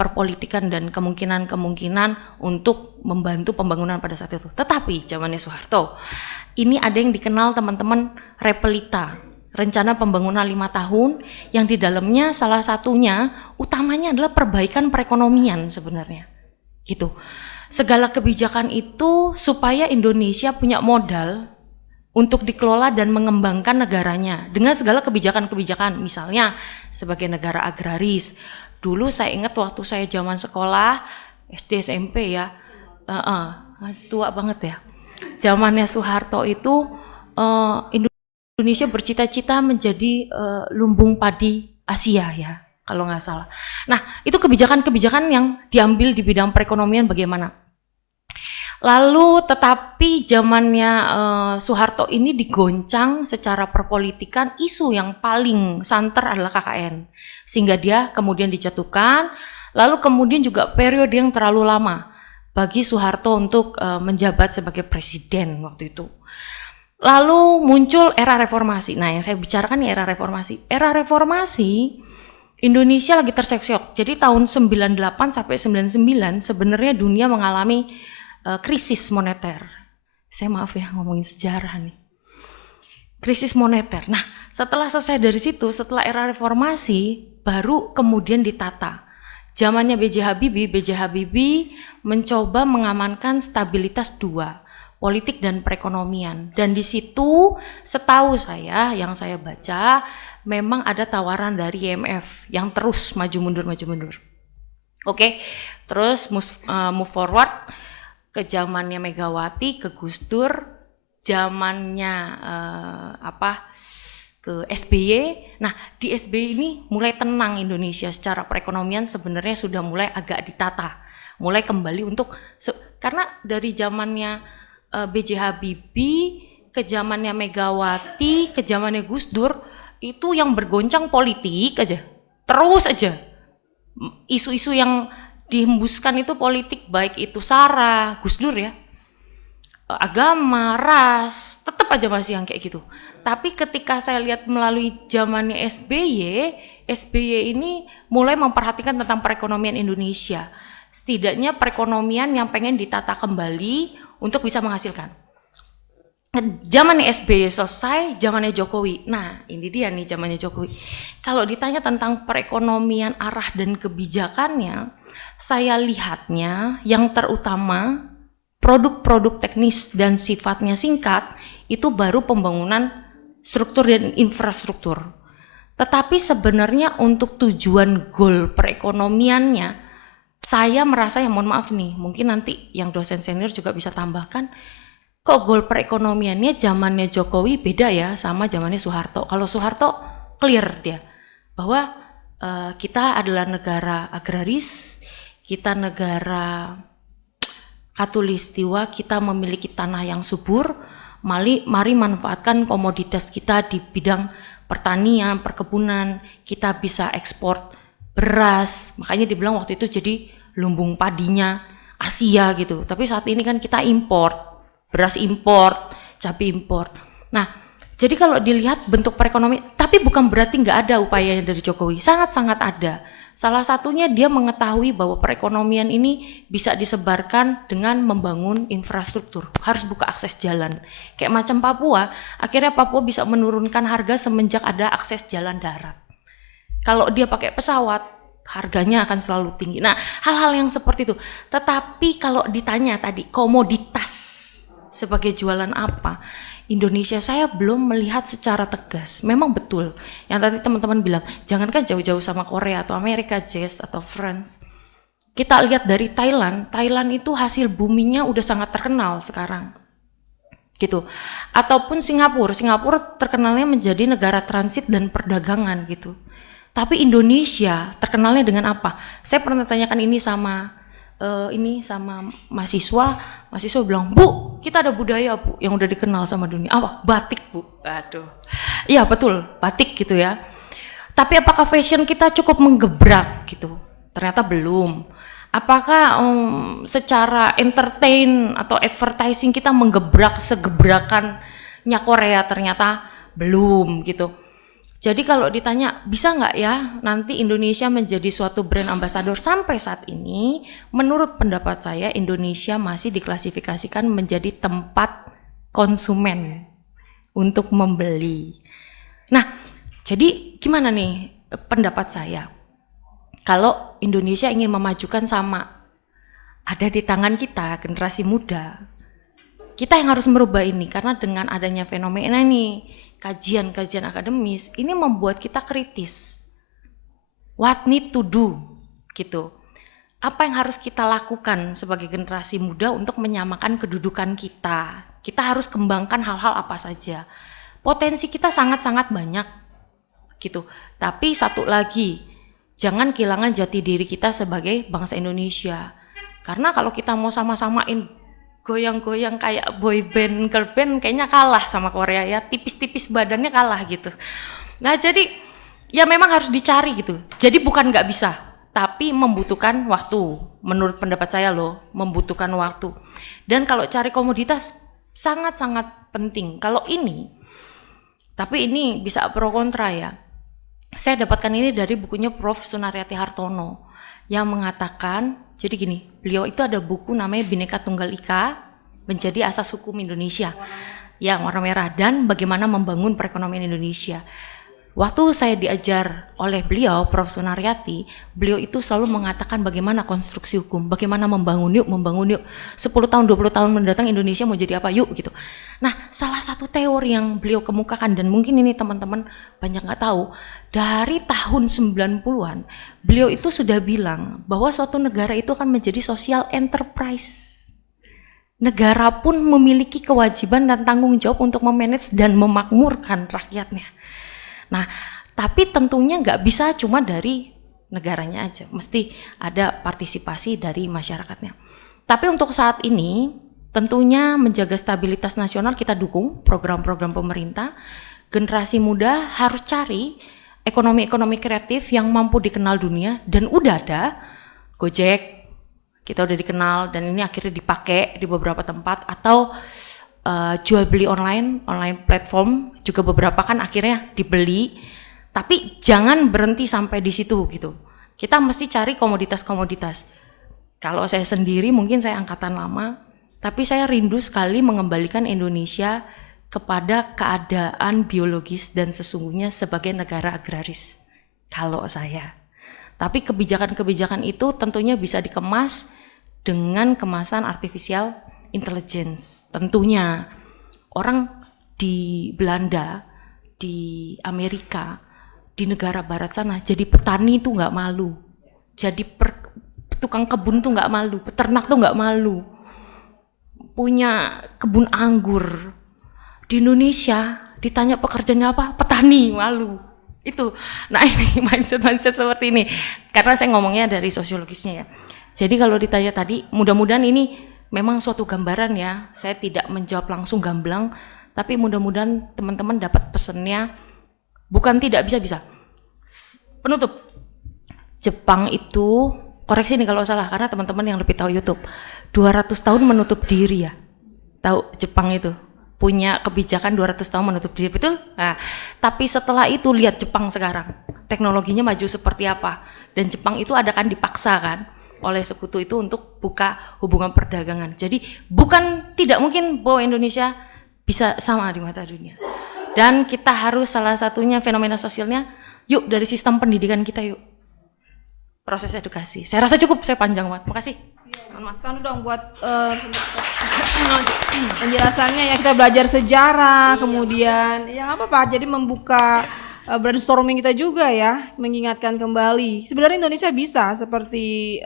perpolitikan dan kemungkinan-kemungkinan untuk membantu pembangunan pada saat itu. Tetapi zamannya Soeharto, ini ada yang dikenal teman-teman Repelita, rencana pembangunan 5 tahun yang di dalamnya salah satunya utamanya adalah perbaikan perekonomian sebenarnya. Gitu. Segala kebijakan itu supaya Indonesia punya modal untuk dikelola dan mengembangkan negaranya dengan segala kebijakan-kebijakan, misalnya sebagai negara agraris. Dulu saya ingat waktu saya zaman sekolah SD SMP ya, tua banget ya. Zamannya Soeharto itu Indonesia bercita-cita menjadi lumbung padi Asia ya, kalau nggak salah. Nah, itu kebijakan-kebijakan yang diambil di bidang perekonomian bagaimana. Lalu tetapi zamannya Soeharto ini digoncang secara perpolitikan, isu yang paling santer adalah KKN. Sehingga dia kemudian dijatuhkan, lalu kemudian juga periode yang terlalu lama bagi Soeharto untuk menjabat sebagai presiden waktu itu. Lalu muncul era reformasi. Nah, yang saya bicarakan ini era reformasi. Era reformasi Indonesia lagi terseok-seok. Jadi tahun 98 sampai 99 sebenarnya dunia mengalami krisis moneter. Saya maaf ya ngomongin sejarah nih. Krisis moneter. Nah, setelah selesai dari situ, setelah era reformasi, baru kemudian ditata. Zamannya B.J. Habibie mencoba mengamankan stabilitas dua, politik dan perekonomian. Dan di situ, setahu saya, yang saya baca, memang ada tawaran dari IMF yang terus maju mundur. Oke, terus move forward ke zamannya Megawati, ke Gus Dur, zamannya ke SBY. Nah, di SBY ini mulai tenang Indonesia secara perekonomian, sebenarnya sudah mulai agak ditata, mulai kembali untuk karena dari zamannya B.J. Habibie ke zamannya Megawati, ke zamannya Gus Dur, itu yang bergoncang politik aja, terus aja isu-isu yang dihembuskan itu politik, baik itu SARA, Gus Dur ya, agama, ras, tetap aja masih yang kayak gitu. Tapi ketika saya lihat melalui zamannya SBY ini mulai memperhatikan tentang perekonomian Indonesia. Setidaknya perekonomian yang pengen ditata kembali untuk bisa menghasilkan. Zamannya SBY selesai, zamannya Jokowi. Nah, ini dia nih zamannya Jokowi. Kalau ditanya tentang perekonomian arah dan kebijakannya, saya lihatnya yang terutama produk-produk teknis dan sifatnya singkat itu baru pembangunan struktur dan infrastruktur. Tetapi sebenarnya untuk tujuan goal perekonomiannya, saya merasa, ya mohon maaf nih, mungkin nanti yang dosen senior juga bisa tambahkan, kok goal perekonomiannya zamannya Jokowi beda ya sama zamannya Soeharto. Kalau Soeharto clear dia bahwa kita adalah negara agraris, kita negara Katulistiwa, kita memiliki tanah yang subur, mari manfaatkan komoditas kita di bidang pertanian, perkebunan, kita bisa ekspor beras, makanya dibilang waktu itu jadi lumbung padinya Asia gitu. Tapi saat ini kan kita import, beras import, cabai import. Nah, jadi kalau dilihat bentuk perekonomian, tapi bukan berarti nggak ada upayanya dari Jokowi, sangat-sangat ada. Salah satunya dia mengetahui bahwa perekonomian ini bisa disebarkan dengan membangun infrastruktur, harus buka akses jalan. Kayak macam Papua, akhirnya Papua bisa menurunkan harga semenjak ada akses jalan darat. Kalau dia pakai pesawat, harganya akan selalu tinggi. Nah, hal-hal yang seperti itu. Tetapi kalau ditanya tadi, komoditas sebagai jualan apa? Indonesia saya belum melihat secara tegas. Memang betul yang tadi teman-teman bilang, jangankan jauh-jauh sama Korea atau Amerika, Jazz atau France. Kita lihat dari Thailand itu hasil buminya udah sangat terkenal sekarang. Gitu. Ataupun Singapura terkenalnya menjadi negara transit dan perdagangan gitu. Tapi Indonesia terkenalnya dengan apa? Saya pernah tanyakan ini sama mahasiswa bilang, Bu, kita ada budaya Bu yang udah dikenal sama dunia. Apa? Batik Bu. Aduh. Iya betul, batik gitu ya. Tapi apakah fashion kita cukup menggebrak gitu? Ternyata belum. Apakah secara entertain atau advertising kita menggebrak segebrakannya Korea? Ternyata belum gitu. Jadi kalau ditanya bisa nggak ya nanti Indonesia menjadi suatu brand ambassador, sampai saat ini menurut pendapat saya Indonesia masih diklasifikasikan menjadi tempat konsumen untuk membeli. Nah, jadi gimana nih pendapat saya? Kalau Indonesia ingin memajukan sama, ada di tangan kita generasi muda. Kita yang harus merubah ini karena dengan adanya fenomena ini, kajian-kajian akademis ini membuat kita kritis. What need to do gitu. Apa yang harus kita lakukan sebagai generasi muda untuk menyamakan kedudukan kita? Kita harus kembangkan hal-hal apa saja. Potensi kita sangat-sangat banyak gitu. Tapi satu lagi, jangan kehilangan jati diri kita sebagai bangsa Indonesia. Karena kalau kita mau sama-samain goyang-goyang kayak boy band, girl band kayaknya kalah sama Korea ya, tipis-tipis badannya kalah gitu. Nah jadi ya memang harus dicari gitu. Jadi bukan nggak bisa, tapi membutuhkan waktu. Menurut pendapat saya loh, membutuhkan waktu. Dan kalau cari komoditas sangat-sangat penting. Kalau ini, tapi ini bisa pro kontra ya. Saya dapatkan ini dari bukunya Prof. Sunaryati Hartono yang mengatakan, jadi gini, beliau itu ada buku namanya Bhinneka Tunggal Ika, menjadi asas hukum Indonesia, yang warna merah, dan bagaimana membangun perekonomian Indonesia. Waktu saya diajar oleh beliau, Prof. Sunaryati, beliau itu selalu mengatakan bagaimana konstruksi hukum, bagaimana membangun yuk, 10 tahun, 20 tahun mendatang Indonesia mau jadi apa yuk gitu. Nah, salah satu teori yang beliau kemukakan, dan mungkin ini teman-teman banyak nggak tahu, dari tahun 90-an, beliau itu sudah bilang bahwa suatu negara itu akan menjadi social enterprise. Negara pun memiliki kewajiban dan tanggung jawab untuk memanage dan memakmurkan rakyatnya. Nah, tapi tentunya nggak bisa cuma dari negaranya aja, mesti ada partisipasi dari masyarakatnya. Tapi untuk saat ini, tentunya menjaga stabilitas nasional kita dukung program-program pemerintah. Generasi muda harus cari ekonomi-ekonomi kreatif yang mampu dikenal dunia, dan udah ada Gojek, kita udah dikenal dan ini akhirnya dipakai di beberapa tempat, atau jual beli online platform juga beberapa kan akhirnya dibeli. Tapi jangan berhenti sampai di situ gitu. Kita mesti cari komoditas-komoditas. Kalau saya sendiri mungkin saya angkatan lama, tapi saya rindu sekali mengembalikan Indonesia kepada keadaan biologis dan sesungguhnya sebagai negara agraris. Kalau saya. Tapi kebijakan-kebijakan itu tentunya bisa dikemas dengan kemasan artificial intelligence. Tentunya orang di Belanda, di Amerika, di negara barat sana jadi petani itu nggak malu, jadi tukang kebun tuh nggak malu, peternak tuh nggak malu, punya kebun anggur. Di Indonesia ditanya pekerjaannya apa, petani, malu. Itu. Nah ini mindset seperti ini, karena saya ngomongnya dari sosiologisnya ya. Jadi kalau ditanya tadi, mudah-mudahan ini memang suatu gambaran ya, saya tidak menjawab langsung gamblang, tapi mudah-mudahan teman-teman dapat pesannya, bukan tidak bisa. Penutup, Jepang itu, koreksi nih kalau salah, karena teman-teman yang lebih tahu YouTube, 200 tahun menutup diri ya, tahu Jepang itu, punya kebijakan 200 tahun menutup diri, betul? Nah, tapi setelah itu lihat Jepang sekarang, teknologinya maju seperti apa, dan Jepang itu ada kan dipaksa kan, oleh sekutu itu untuk buka hubungan perdagangan. Jadi bukan tidak mungkin bahwa Indonesia bisa sama di mata dunia. Dan kita harus salah satunya fenomena sosialnya, yuk dari sistem pendidikan kita yuk. Proses edukasi. Saya rasa cukup, saya panjang banget. Makasih. Kan dong buat penjelasannya ya, kita belajar sejarah, kemudian ya apa Pak, jadi membuka brainstorming kita juga ya, mengingatkan kembali. Sebenarnya Indonesia bisa seperti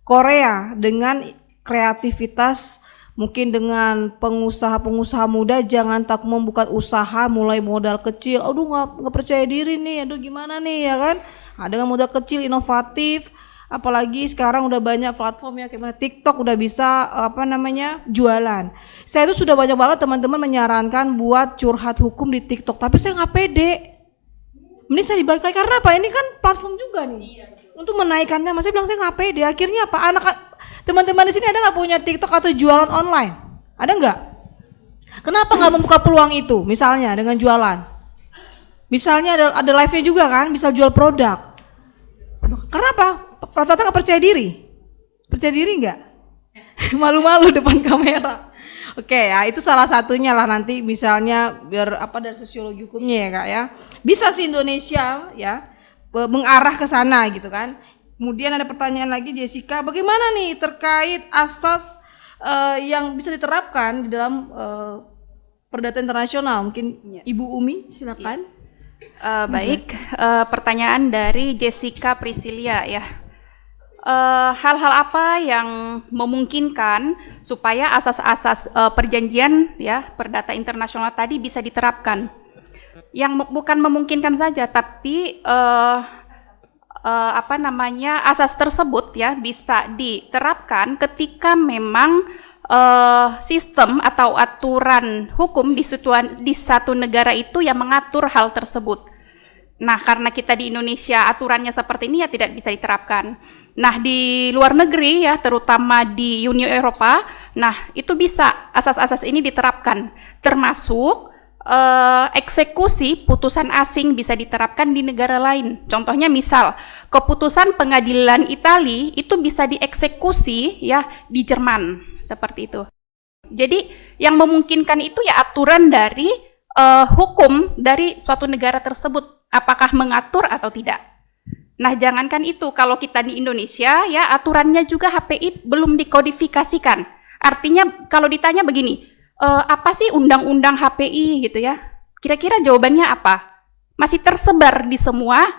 Korea dengan kreativitas, mungkin dengan pengusaha-pengusaha muda jangan takut membuka usaha mulai modal kecil. Aduh nggak percaya diri nih, aduh gimana nih ya kan? Dengan modal kecil inovatif, apalagi sekarang udah banyak platform ya, kayak TikTok udah bisa jualan. Saya itu sudah banyak banget teman-teman menyarankan buat curhat hukum di TikTok, tapi saya nggak pede. Ini saya dibalik lagi karena apa? Ini kan platform juga nih untuk menaikkannya. Mas saya bilang saya nggak pede. Akhirnya apa? Teman-teman di sini ada nggak punya TikTok atau jualan online? Ada nggak? Kenapa nggak membuka peluang itu? Misalnya dengan jualan. Misalnya ada live-nya juga kan, bisa jual produk. Kenapa? Rata-rata nggak percaya diri. Percaya diri nggak? Malu-malu depan kamera. Oke ya, itu salah satunya lah nanti misalnya biar apa dari sosiologi hukumnya ya Kak ya. Bisa sih Indonesia ya mengarah ke sana gitu kan. Kemudian ada pertanyaan lagi Jessica, bagaimana nih terkait asas yang bisa diterapkan di dalam perdata internasional? Mungkin Ibu Umi silakan. Baik, pertanyaan dari Jessica Priscilia ya. Hal-hal apa yang memungkinkan supaya asas-asas perjanjian ya perdata internasional tadi bisa diterapkan? Yang bukan memungkinkan saja, tapi asas tersebut ya bisa diterapkan ketika memang sistem atau aturan hukum di satu negara itu yang mengatur hal tersebut. Nah, karena kita di Indonesia aturannya seperti ini ya tidak bisa diterapkan. Nah, di luar negeri ya, terutama di Uni Eropa, nah itu bisa asas-asas ini diterapkan, termasuk eksekusi putusan asing bisa diterapkan di negara lain. Contohnya misal, keputusan pengadilan Italia itu bisa dieksekusi ya di Jerman, seperti itu. Jadi yang memungkinkan itu ya aturan dari hukum dari suatu negara tersebut, apakah mengatur atau tidak. Nah, jangankan itu, kalau kita di Indonesia ya aturannya juga HPI belum dikodifikasikan. Artinya kalau ditanya begini, apa sih undang-undang HPI gitu ya? Kira-kira jawabannya apa? Masih tersebar di semua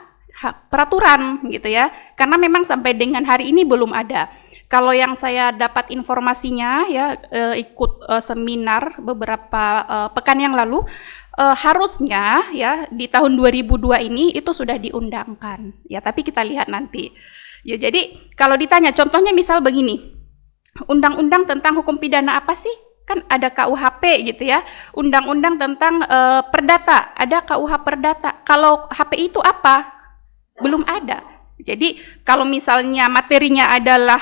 peraturan gitu ya. Karena memang sampai dengan hari ini belum ada. Kalau yang saya dapat informasinya ya ikut seminar beberapa pekan yang lalu, harusnya ya di tahun 2002 ini itu sudah diundangkan ya, tapi kita lihat nanti ya. Jadi kalau ditanya contohnya misal begini, undang-undang tentang hukum pidana apa sih, kan ada KUHP gitu ya, undang-undang tentang perdata ada KUH perdata. Kalau HPI itu apa? Belum ada. Jadi kalau misalnya materinya adalah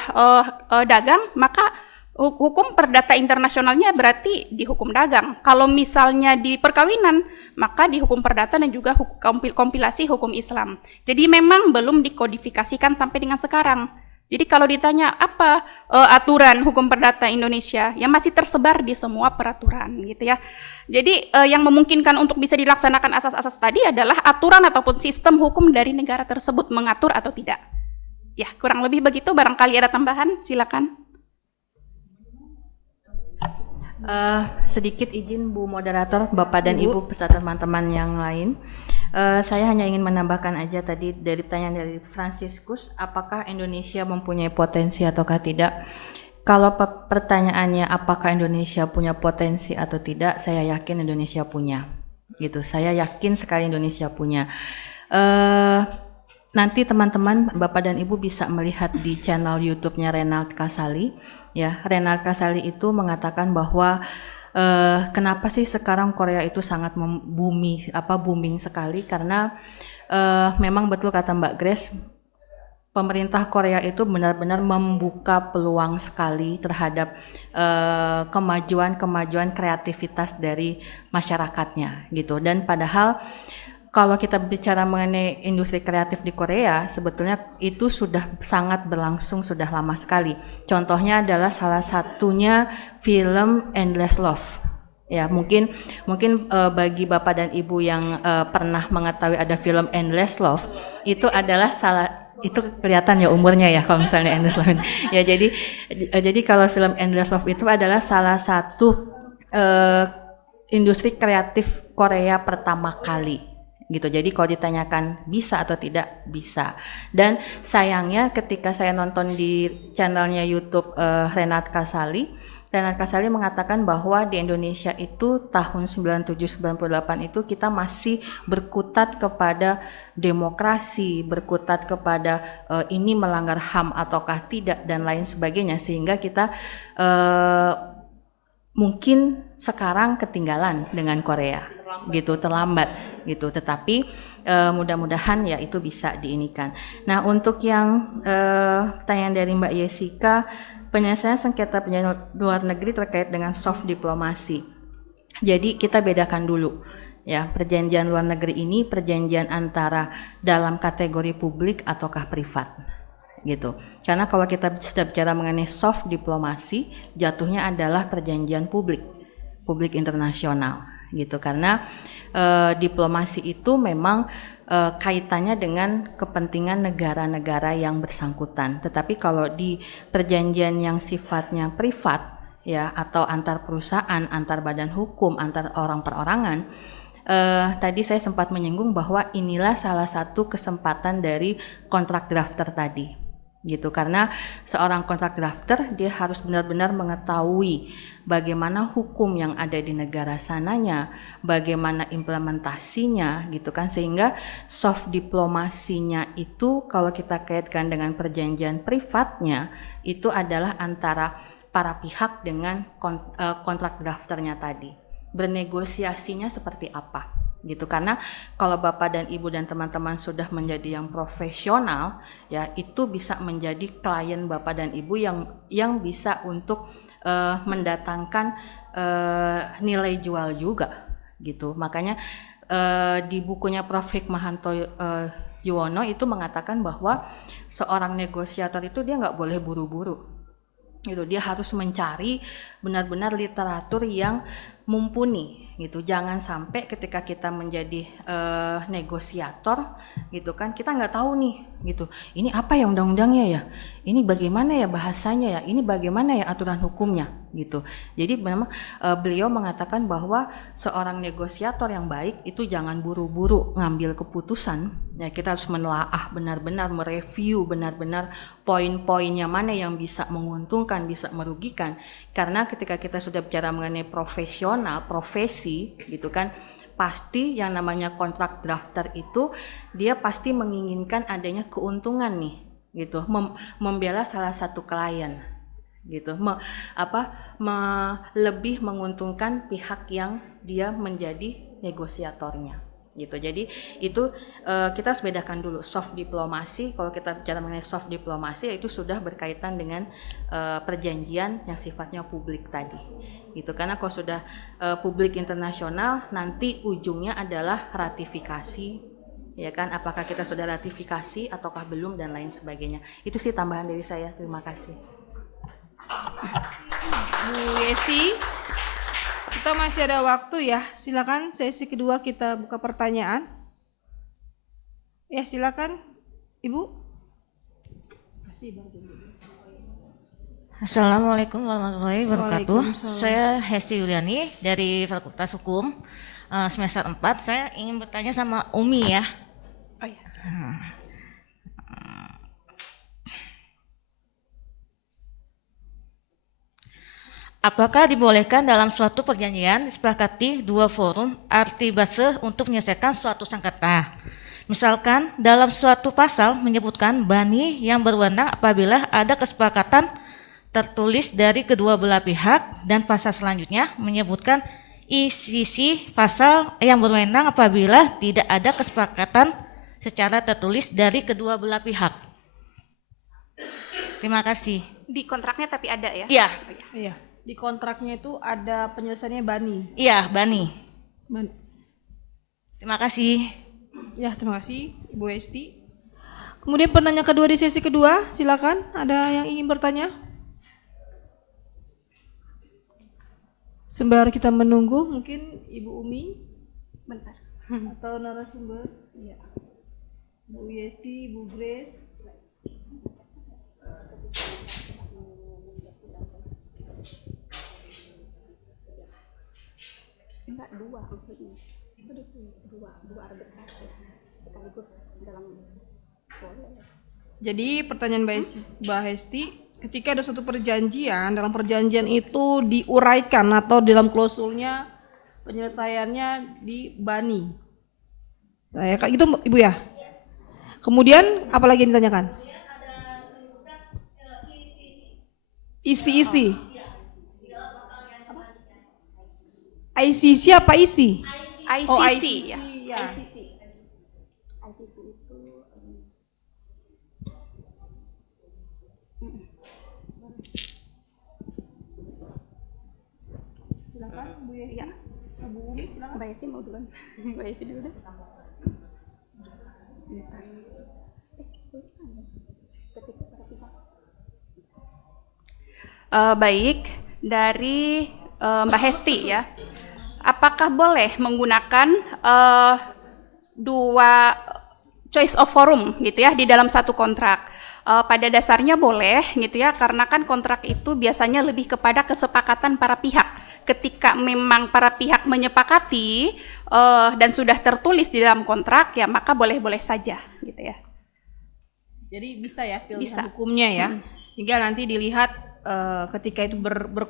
dagang, maka hukum perdata internasionalnya berarti di hukum dagang. Kalau misalnya di perkawinan, maka di hukum perdata dan juga kompilasi hukum Islam. Jadi memang belum dikodifikasikan sampai dengan sekarang. Jadi kalau ditanya apa aturan hukum perdata Indonesia, yang masih tersebar di semua peraturan gitu ya. Jadi yang memungkinkan untuk bisa dilaksanakan asas-asas tadi adalah aturan ataupun sistem hukum dari negara tersebut mengatur atau tidak. Ya, kurang lebih begitu. Barangkali ada tambahan, silakan. Sedikit izin Bu Moderator, Bapak dan Ibu beserta teman-teman yang lain. Saya hanya ingin menambahkan aja tadi dari pertanyaan dari Franciscus, apakah Indonesia mempunyai potensi ataukah tidak? Kalau pertanyaannya apakah Indonesia punya potensi atau tidak, saya yakin Indonesia punya. Gitu, saya yakin sekali Indonesia punya. Nanti teman-teman, Bapak dan Ibu bisa melihat di channel YouTube-nya Renald Kasali. Ya, Renald Kasali itu mengatakan bahwa kenapa sih sekarang Korea itu sangat booming sekali, karena memang betul kata Mbak Grace, pemerintah Korea itu benar-benar membuka peluang sekali terhadap kemajuan kreativitas dari masyarakatnya gitu. Dan padahal kalau kita bicara mengenai industri kreatif di Korea, sebetulnya itu sudah sangat berlangsung sudah lama sekali. Contohnya adalah salah satunya film Endless Love. Ya, mungkin bagi Bapak dan Ibu yang pernah mengetahui ada film Endless Love, itu adalah itu kelihatan ya umurnya ya kalau misalnya Endless Love. Ya, jadi kalau film Endless Love itu adalah salah satu industri kreatif Korea pertama kali. Gitu. Jadi kalau ditanyakan bisa atau tidak, bisa. Dan sayangnya ketika saya nonton di channelnya YouTube Renald Kasali mengatakan bahwa di Indonesia itu tahun 97-98 itu kita masih berkutat kepada demokrasi, berkutat kepada ini melanggar HAM ataukah tidak dan lain sebagainya, sehingga kita mungkin sekarang ketinggalan dengan Korea. Gitu, terlambat gitu, tetapi mudah-mudahan ya itu bisa diinikan. Nah, untuk yang pertanyaan dari Mbak Jessica, penyelesaian sengketa penjagaan luar negeri terkait dengan soft diplomasi. Jadi kita bedakan dulu Ya, perjanjian luar negeri ini perjanjian antara dalam kategori publik ataukah privat, gitu. Karena kalau kita sudah bicara mengenai soft diplomasi, jatuhnya adalah perjanjian publik, publik internasional, gitu. Karena diplomasi itu memang kaitannya dengan kepentingan negara-negara yang bersangkutan. Tetapi kalau di perjanjian yang sifatnya privat, ya, atau antar perusahaan, antar badan hukum, antar orang perorangan, tadi saya sempat menyinggung bahwa inilah salah satu kesempatan dari kontrak drafter tadi, gitu. Karena seorang kontrak drafter dia harus benar-benar mengetahui bagaimana hukum yang ada di negara sananya, bagaimana implementasinya, gitu kan, sehingga soft diplomasinya itu kalau kita kaitkan dengan perjanjian privatnya itu adalah antara para pihak dengan kontrak drafternya tadi. Bernegosiasinya seperti apa, gitu. Karena kalau Bapak dan Ibu dan teman-teman sudah menjadi yang profesional, ya, itu bisa menjadi klien Bapak dan Ibu yang bisa untuk mendatangkan nilai jual juga, gitu. Makanya di bukunya Prof. Hikmahanto Yuwono itu mengatakan bahwa seorang negosiator itu dia nggak boleh buru-buru, gitu. Dia harus mencari benar-benar literatur yang mumpuni, gitu. Jangan sampai ketika kita menjadi negosiator, gitu kan, kita nggak tahu nih, gitu. Ini apa ya undang-undangnya ya? Ini bagaimana ya bahasanya ya? Ini bagaimana ya aturan hukumnya, gitu. Jadi memang beliau mengatakan bahwa seorang negosiator yang baik itu jangan buru-buru ngambil keputusan. Ya, kita harus menelaah benar-benar, mereview benar-benar poin-poinnya mana yang bisa menguntungkan, bisa merugikan. Karena ketika kita sudah bicara mengenai profesional, profesi, gitu kan, pasti yang namanya kontrak drafter itu dia pasti menginginkan adanya keuntungan nih, gitu, membela salah satu klien, gitu, lebih menguntungkan pihak yang dia menjadi negosiatornya, gitu. Jadi itu kita harus bedakan dulu soft diplomasi. Kalau kita bicara mengenai soft diplomasi, itu sudah berkaitan dengan perjanjian yang sifatnya publik tadi, gitu. Karena kalau sudah publik internasional, nanti ujungnya adalah ratifikasi, ya kan, apakah kita sudah ratifikasi ataukah belum dan lain sebagainya. Itu sih tambahan dari saya. Terima kasih. Bu Yesi, kita masih ada waktu ya. Silakan sesi kedua kita buka pertanyaan. Ya, silakan Ibu. Assalamualaikum warahmatullahi wabarakatuh. Waalaikumsalam. Saya Hesti Yuliani dari Fakultas Hukum semester 4. Saya ingin bertanya sama Umi ya. Oh, ya. Apakah dibolehkan dalam suatu perjanjian disepakati dua forum arti bahasa untuk menyelesaikan suatu sengketa? Misalkan dalam suatu pasal menyebutkan bani yang berwenang apabila ada kesepakatan tertulis dari kedua belah pihak, dan pasal selanjutnya menyebutkan isi pasal yang berwenang apabila tidak ada kesepakatan secara tertulis dari kedua belah pihak. Terima kasih. Di kontraknya tapi ada ya? Iya. Iya. Di kontraknya itu ada penyelesaiannya bani. Iya, bani. Bani. Terima kasih. Ya, terima kasih Ibu Hesti. Kemudian penanya kedua di sesi kedua, silakan. Ada yang ingin bertanya? Sembari kita menunggu, mungkin Ibu Umi, Bentar. atau narasumber, ya. Bu Yesi, Bu Grace. Enggak, dua arbitrase sekaligus dalam boleh. Jadi pertanyaan Mbak Hesti, ketika ada suatu perjanjian, dalam perjanjian itu diuraikan atau dalam klausulnya penyelesaiannya di bani. Nah, ya, gitu Ibu ya. Kemudian apa lagi yang ditanyakan? Isi-isi. ICC apa isi? ICC, Oh, ICC, ya. ya. ICC itu Silakan Bu Yesi. Bu Umi silakan. Mbak Yesi mau duluan. Mbak Yesi dulu deh. Baik, dari Mbak Hesti ya. Apakah boleh menggunakan dua choice of forum gitu ya di dalam satu kontrak? Pada dasarnya boleh gitu ya, karena kan kontrak itu biasanya lebih kepada kesepakatan para pihak. Ketika memang para pihak menyepakati dan sudah tertulis di dalam kontrak, ya maka boleh-boleh saja gitu ya. Jadi bisa ya pilihan Bisa. hukumnya ya. Hingga nanti dilihat ketika itu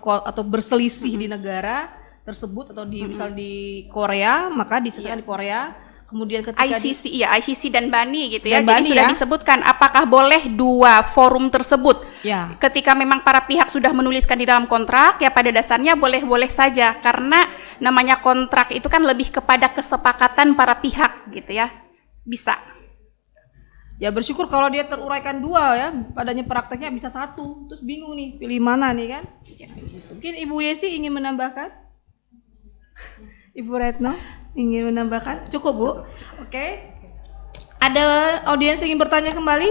atau berselisih di negara tersebut atau di misal di Korea, maka diselesaikan di Korea. Kemudian ketika ICC dan BANI gitu ya. Dan BANI Jadi sudah ya. disebutkan apakah boleh dua forum tersebut. ya. Ketika memang para pihak sudah menuliskan di dalam kontrak, ya pada dasarnya boleh-boleh saja, karena namanya kontrak itu kan lebih kepada kesepakatan para pihak gitu ya. Bisa. Ya bersyukur kalau dia teruraikan dua ya, padanya prakteknya bisa satu. Terus bingung nih pilih mana nih kan? Mungkin Ibu Yesi ingin menambahkan? Ibu Retno ingin menambahkan? Cukup Bu? Oke. Ada audiens yang ingin bertanya kembali?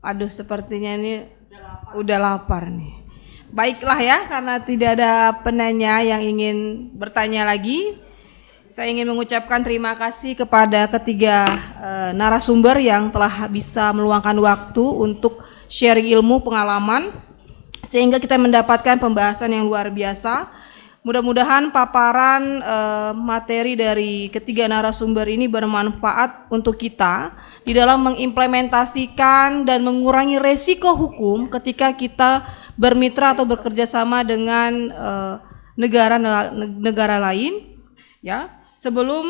Aduh sepertinya ini udah lapar nih. Baiklah ya, karena tidak ada penanya yang ingin bertanya lagi. Saya ingin mengucapkan terima kasih kepada ketiga narasumber yang telah bisa meluangkan waktu untuk sharing ilmu pengalaman sehingga kita mendapatkan pembahasan yang luar biasa. Mudah-mudahan paparan materi dari ketiga narasumber ini bermanfaat untuk kita di dalam mengimplementasikan dan mengurangi resiko hukum ketika kita bermitra atau bekerja sama dengan negara lain ya. Sebelum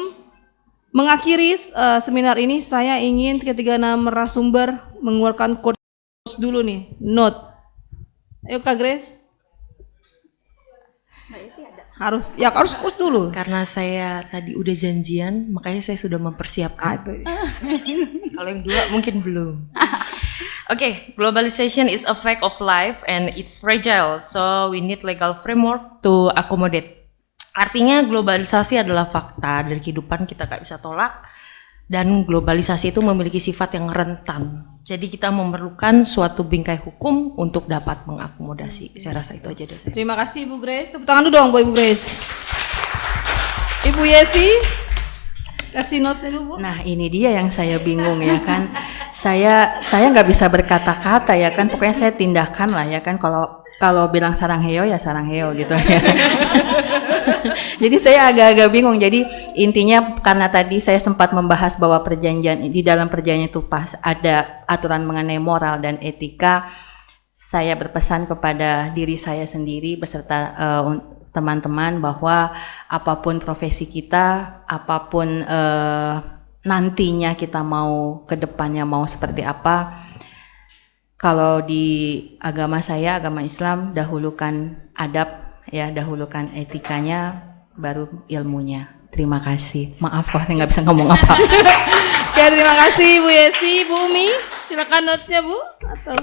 mengakhiri seminar ini, saya ingin ketiga narasumber mengeluarkan quotes dulu nih, note. Ayo Kak Grace. Harus quotes dulu. Karena saya tadi udah janjian, makanya saya sudah mempersiapkan. Kalau yang dua mungkin belum. Okay, globalization is a fact of life and it's fragile, so we need legal framework to accommodate. Artinya globalisasi adalah fakta dari kehidupan, kita gak bisa tolak, dan globalisasi itu memiliki sifat yang rentan. Jadi kita memerlukan suatu bingkai hukum untuk dapat mengakomodasi. Saya rasa itu aja dari saya. Terima kasih Ibu Grace. Tepuk tangan dulu dong buat Ibu Grace. Ibu Yesi, kasih notes dulu Bu. Nah ini dia yang saya bingung ya kan. Saya nggak bisa berkata-kata ya kan. Pokoknya saya tindakan lah ya kan. Kalau bilang sarang heo ya sarang heo gitu ya. Jadi saya agak-agak bingung. Jadi intinya karena tadi saya sempat membahas bahwa perjanjian di dalam perjanjian itu pas ada aturan mengenai moral dan etika. Saya berpesan kepada diri saya sendiri beserta teman-teman bahwa apapun profesi kita, apapun nantinya kita mau ke depannya mau seperti apa. Kalau di agama saya, agama Islam, dahulukan adab, ya dahulukan etikanya, baru ilmunya. Terima kasih. Maaf kok nggak bisa ngomong apa. Oke, terima kasih Bu Yesi. Bu Umi, silakan notesnya Bu. Atau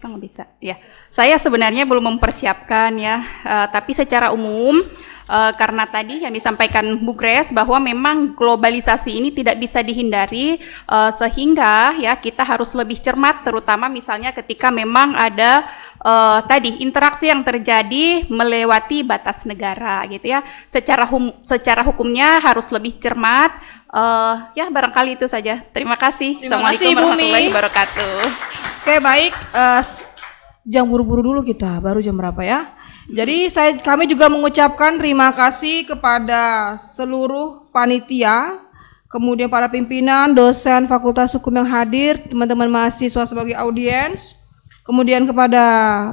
Kalau bisa, ya. Saya sebenarnya belum mempersiapkan ya, tapi secara umum karena tadi yang disampaikan Bu Grace bahwa memang globalisasi ini tidak bisa dihindari, sehingga ya kita harus lebih cermat, terutama misalnya ketika memang ada tadi interaksi yang terjadi melewati batas negara gitu ya. Secara hukumnya harus lebih cermat. Ya barangkali itu saja. Terima kasih. Terima kasih, Assalamualaikum Bu warahmatullahi Mi. wabarakatuh. Oke baik, jangan buru-buru dulu kita, baru jam berapa ya? Jadi kami juga mengucapkan terima kasih kepada seluruh panitia, kemudian para pimpinan, dosen Fakultas Hukum yang hadir, teman-teman mahasiswa sebagai audiens, kemudian kepada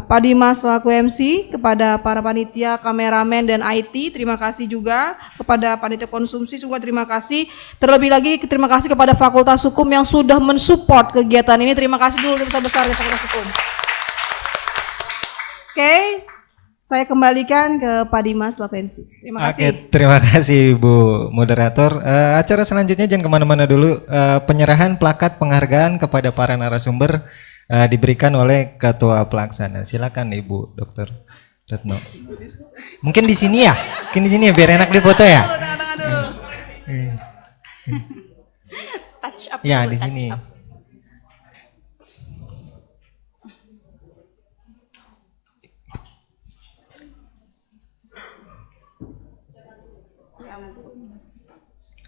Pak Dimas selaku MC, kepada para panitia, kameramen dan IT, terima kasih juga kepada panitia konsumsi juga terima kasih. Terlebih lagi terima kasih kepada Fakultas Hukum yang sudah mensupport kegiatan ini. Terima kasih dulu besar-besarnya Fakultas Hukum. Oke, saya kembalikan ke Pak Dimas selaku MC. Terima kasih. Oke, terima kasih Bu Moderator. Acara selanjutnya jangan kemana-mana dulu. Penyerahan plakat penghargaan kepada para narasumber diberikan oleh Ketua Pelaksana. Silakan Ibu Dr. Retno. Mungkin di sini ya? Mungkin di sini ya biar enak difoto ya? Touch up Ya, dulu, di touch sini. up.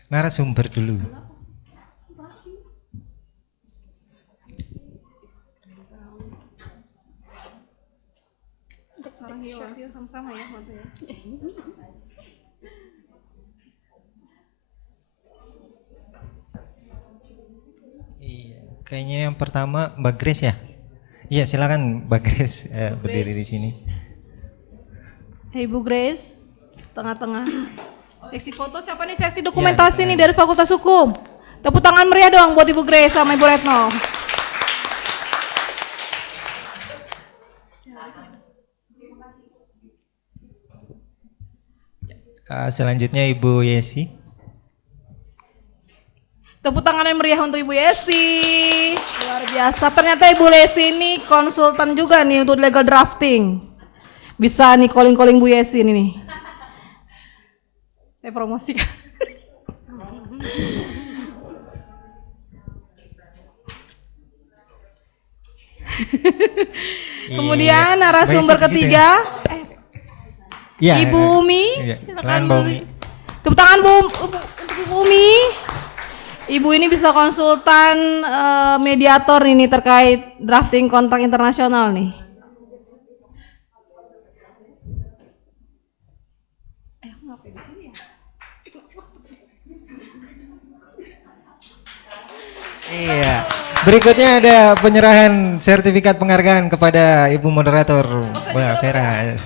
Narasumber dulu. Sama-sama ya, Iya, kayaknya yang pertama Mbak Grace ya? Iya, silakan Mbak Grace berdiri di sini. Hey Bu Grace, tengah-tengah. Seksi foto siapa nih? Seksi dokumentasi nih dari Fakultas Hukum. Tepuk tangan meriah dong buat Ibu Grace sama Ibu Retno. Selanjutnya Ibu Yesi. Tepuk tangan yang meriah untuk Ibu Yesi. Luar biasa. Ternyata Ibu Yesi ini konsultan juga nih untuk legal drafting. Bisa nih calling-calling Bu Yesi ini nih. Saya promosikan. Kemudian narasumber ketiga, Ya, Ibu Umi. Iya, silakan Mbak Umi. Tepuk tangan untuk Ibu Umi. Ibu ini bisa konsultan mediator ini terkait drafting kontrak internasional nih. Iya. Berikutnya ada penyerahan sertifikat penghargaan kepada Ibu Moderator Mbak Vera.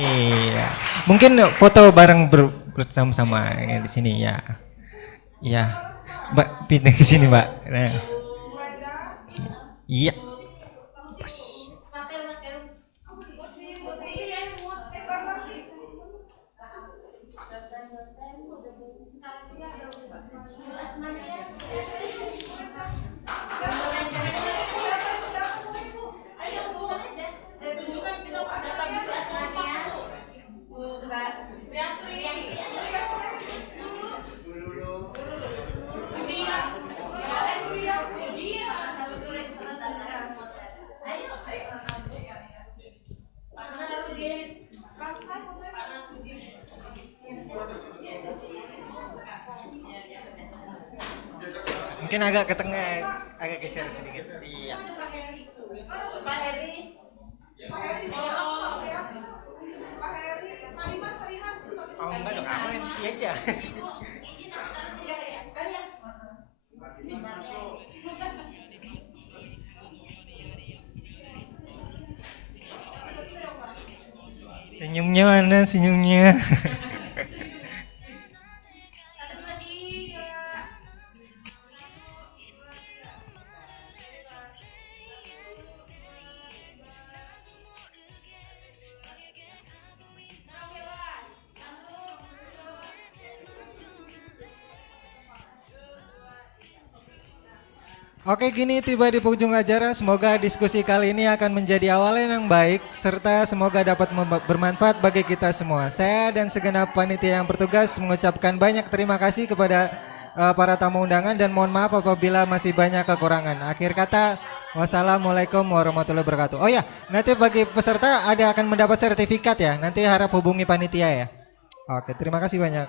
Iya. Mungkin foto bareng bersama-sama di sini ya. Iya. Mbak pindah ke sini, Mbak. Nah. Sini. Iya. Pas. Mungkin agak ke tengah, agak geser sedikit. Iya. Oh enggak dong, aku MC aja. Senyumnya mana senyumnya? Oke, gini tiba di penghujung acara. Semoga diskusi kali ini akan menjadi awalan yang baik serta semoga dapat bermanfaat bagi kita semua. Saya dan segenap panitia yang bertugas mengucapkan banyak terima kasih kepada para tamu undangan dan mohon maaf apabila masih banyak kekurangan. Akhir kata, wassalamualaikum warahmatullahi wabarakatuh. Oh ya, nanti bagi peserta ada akan mendapat sertifikat ya. Nanti harap hubungi panitia ya. Oke, terima kasih banyak.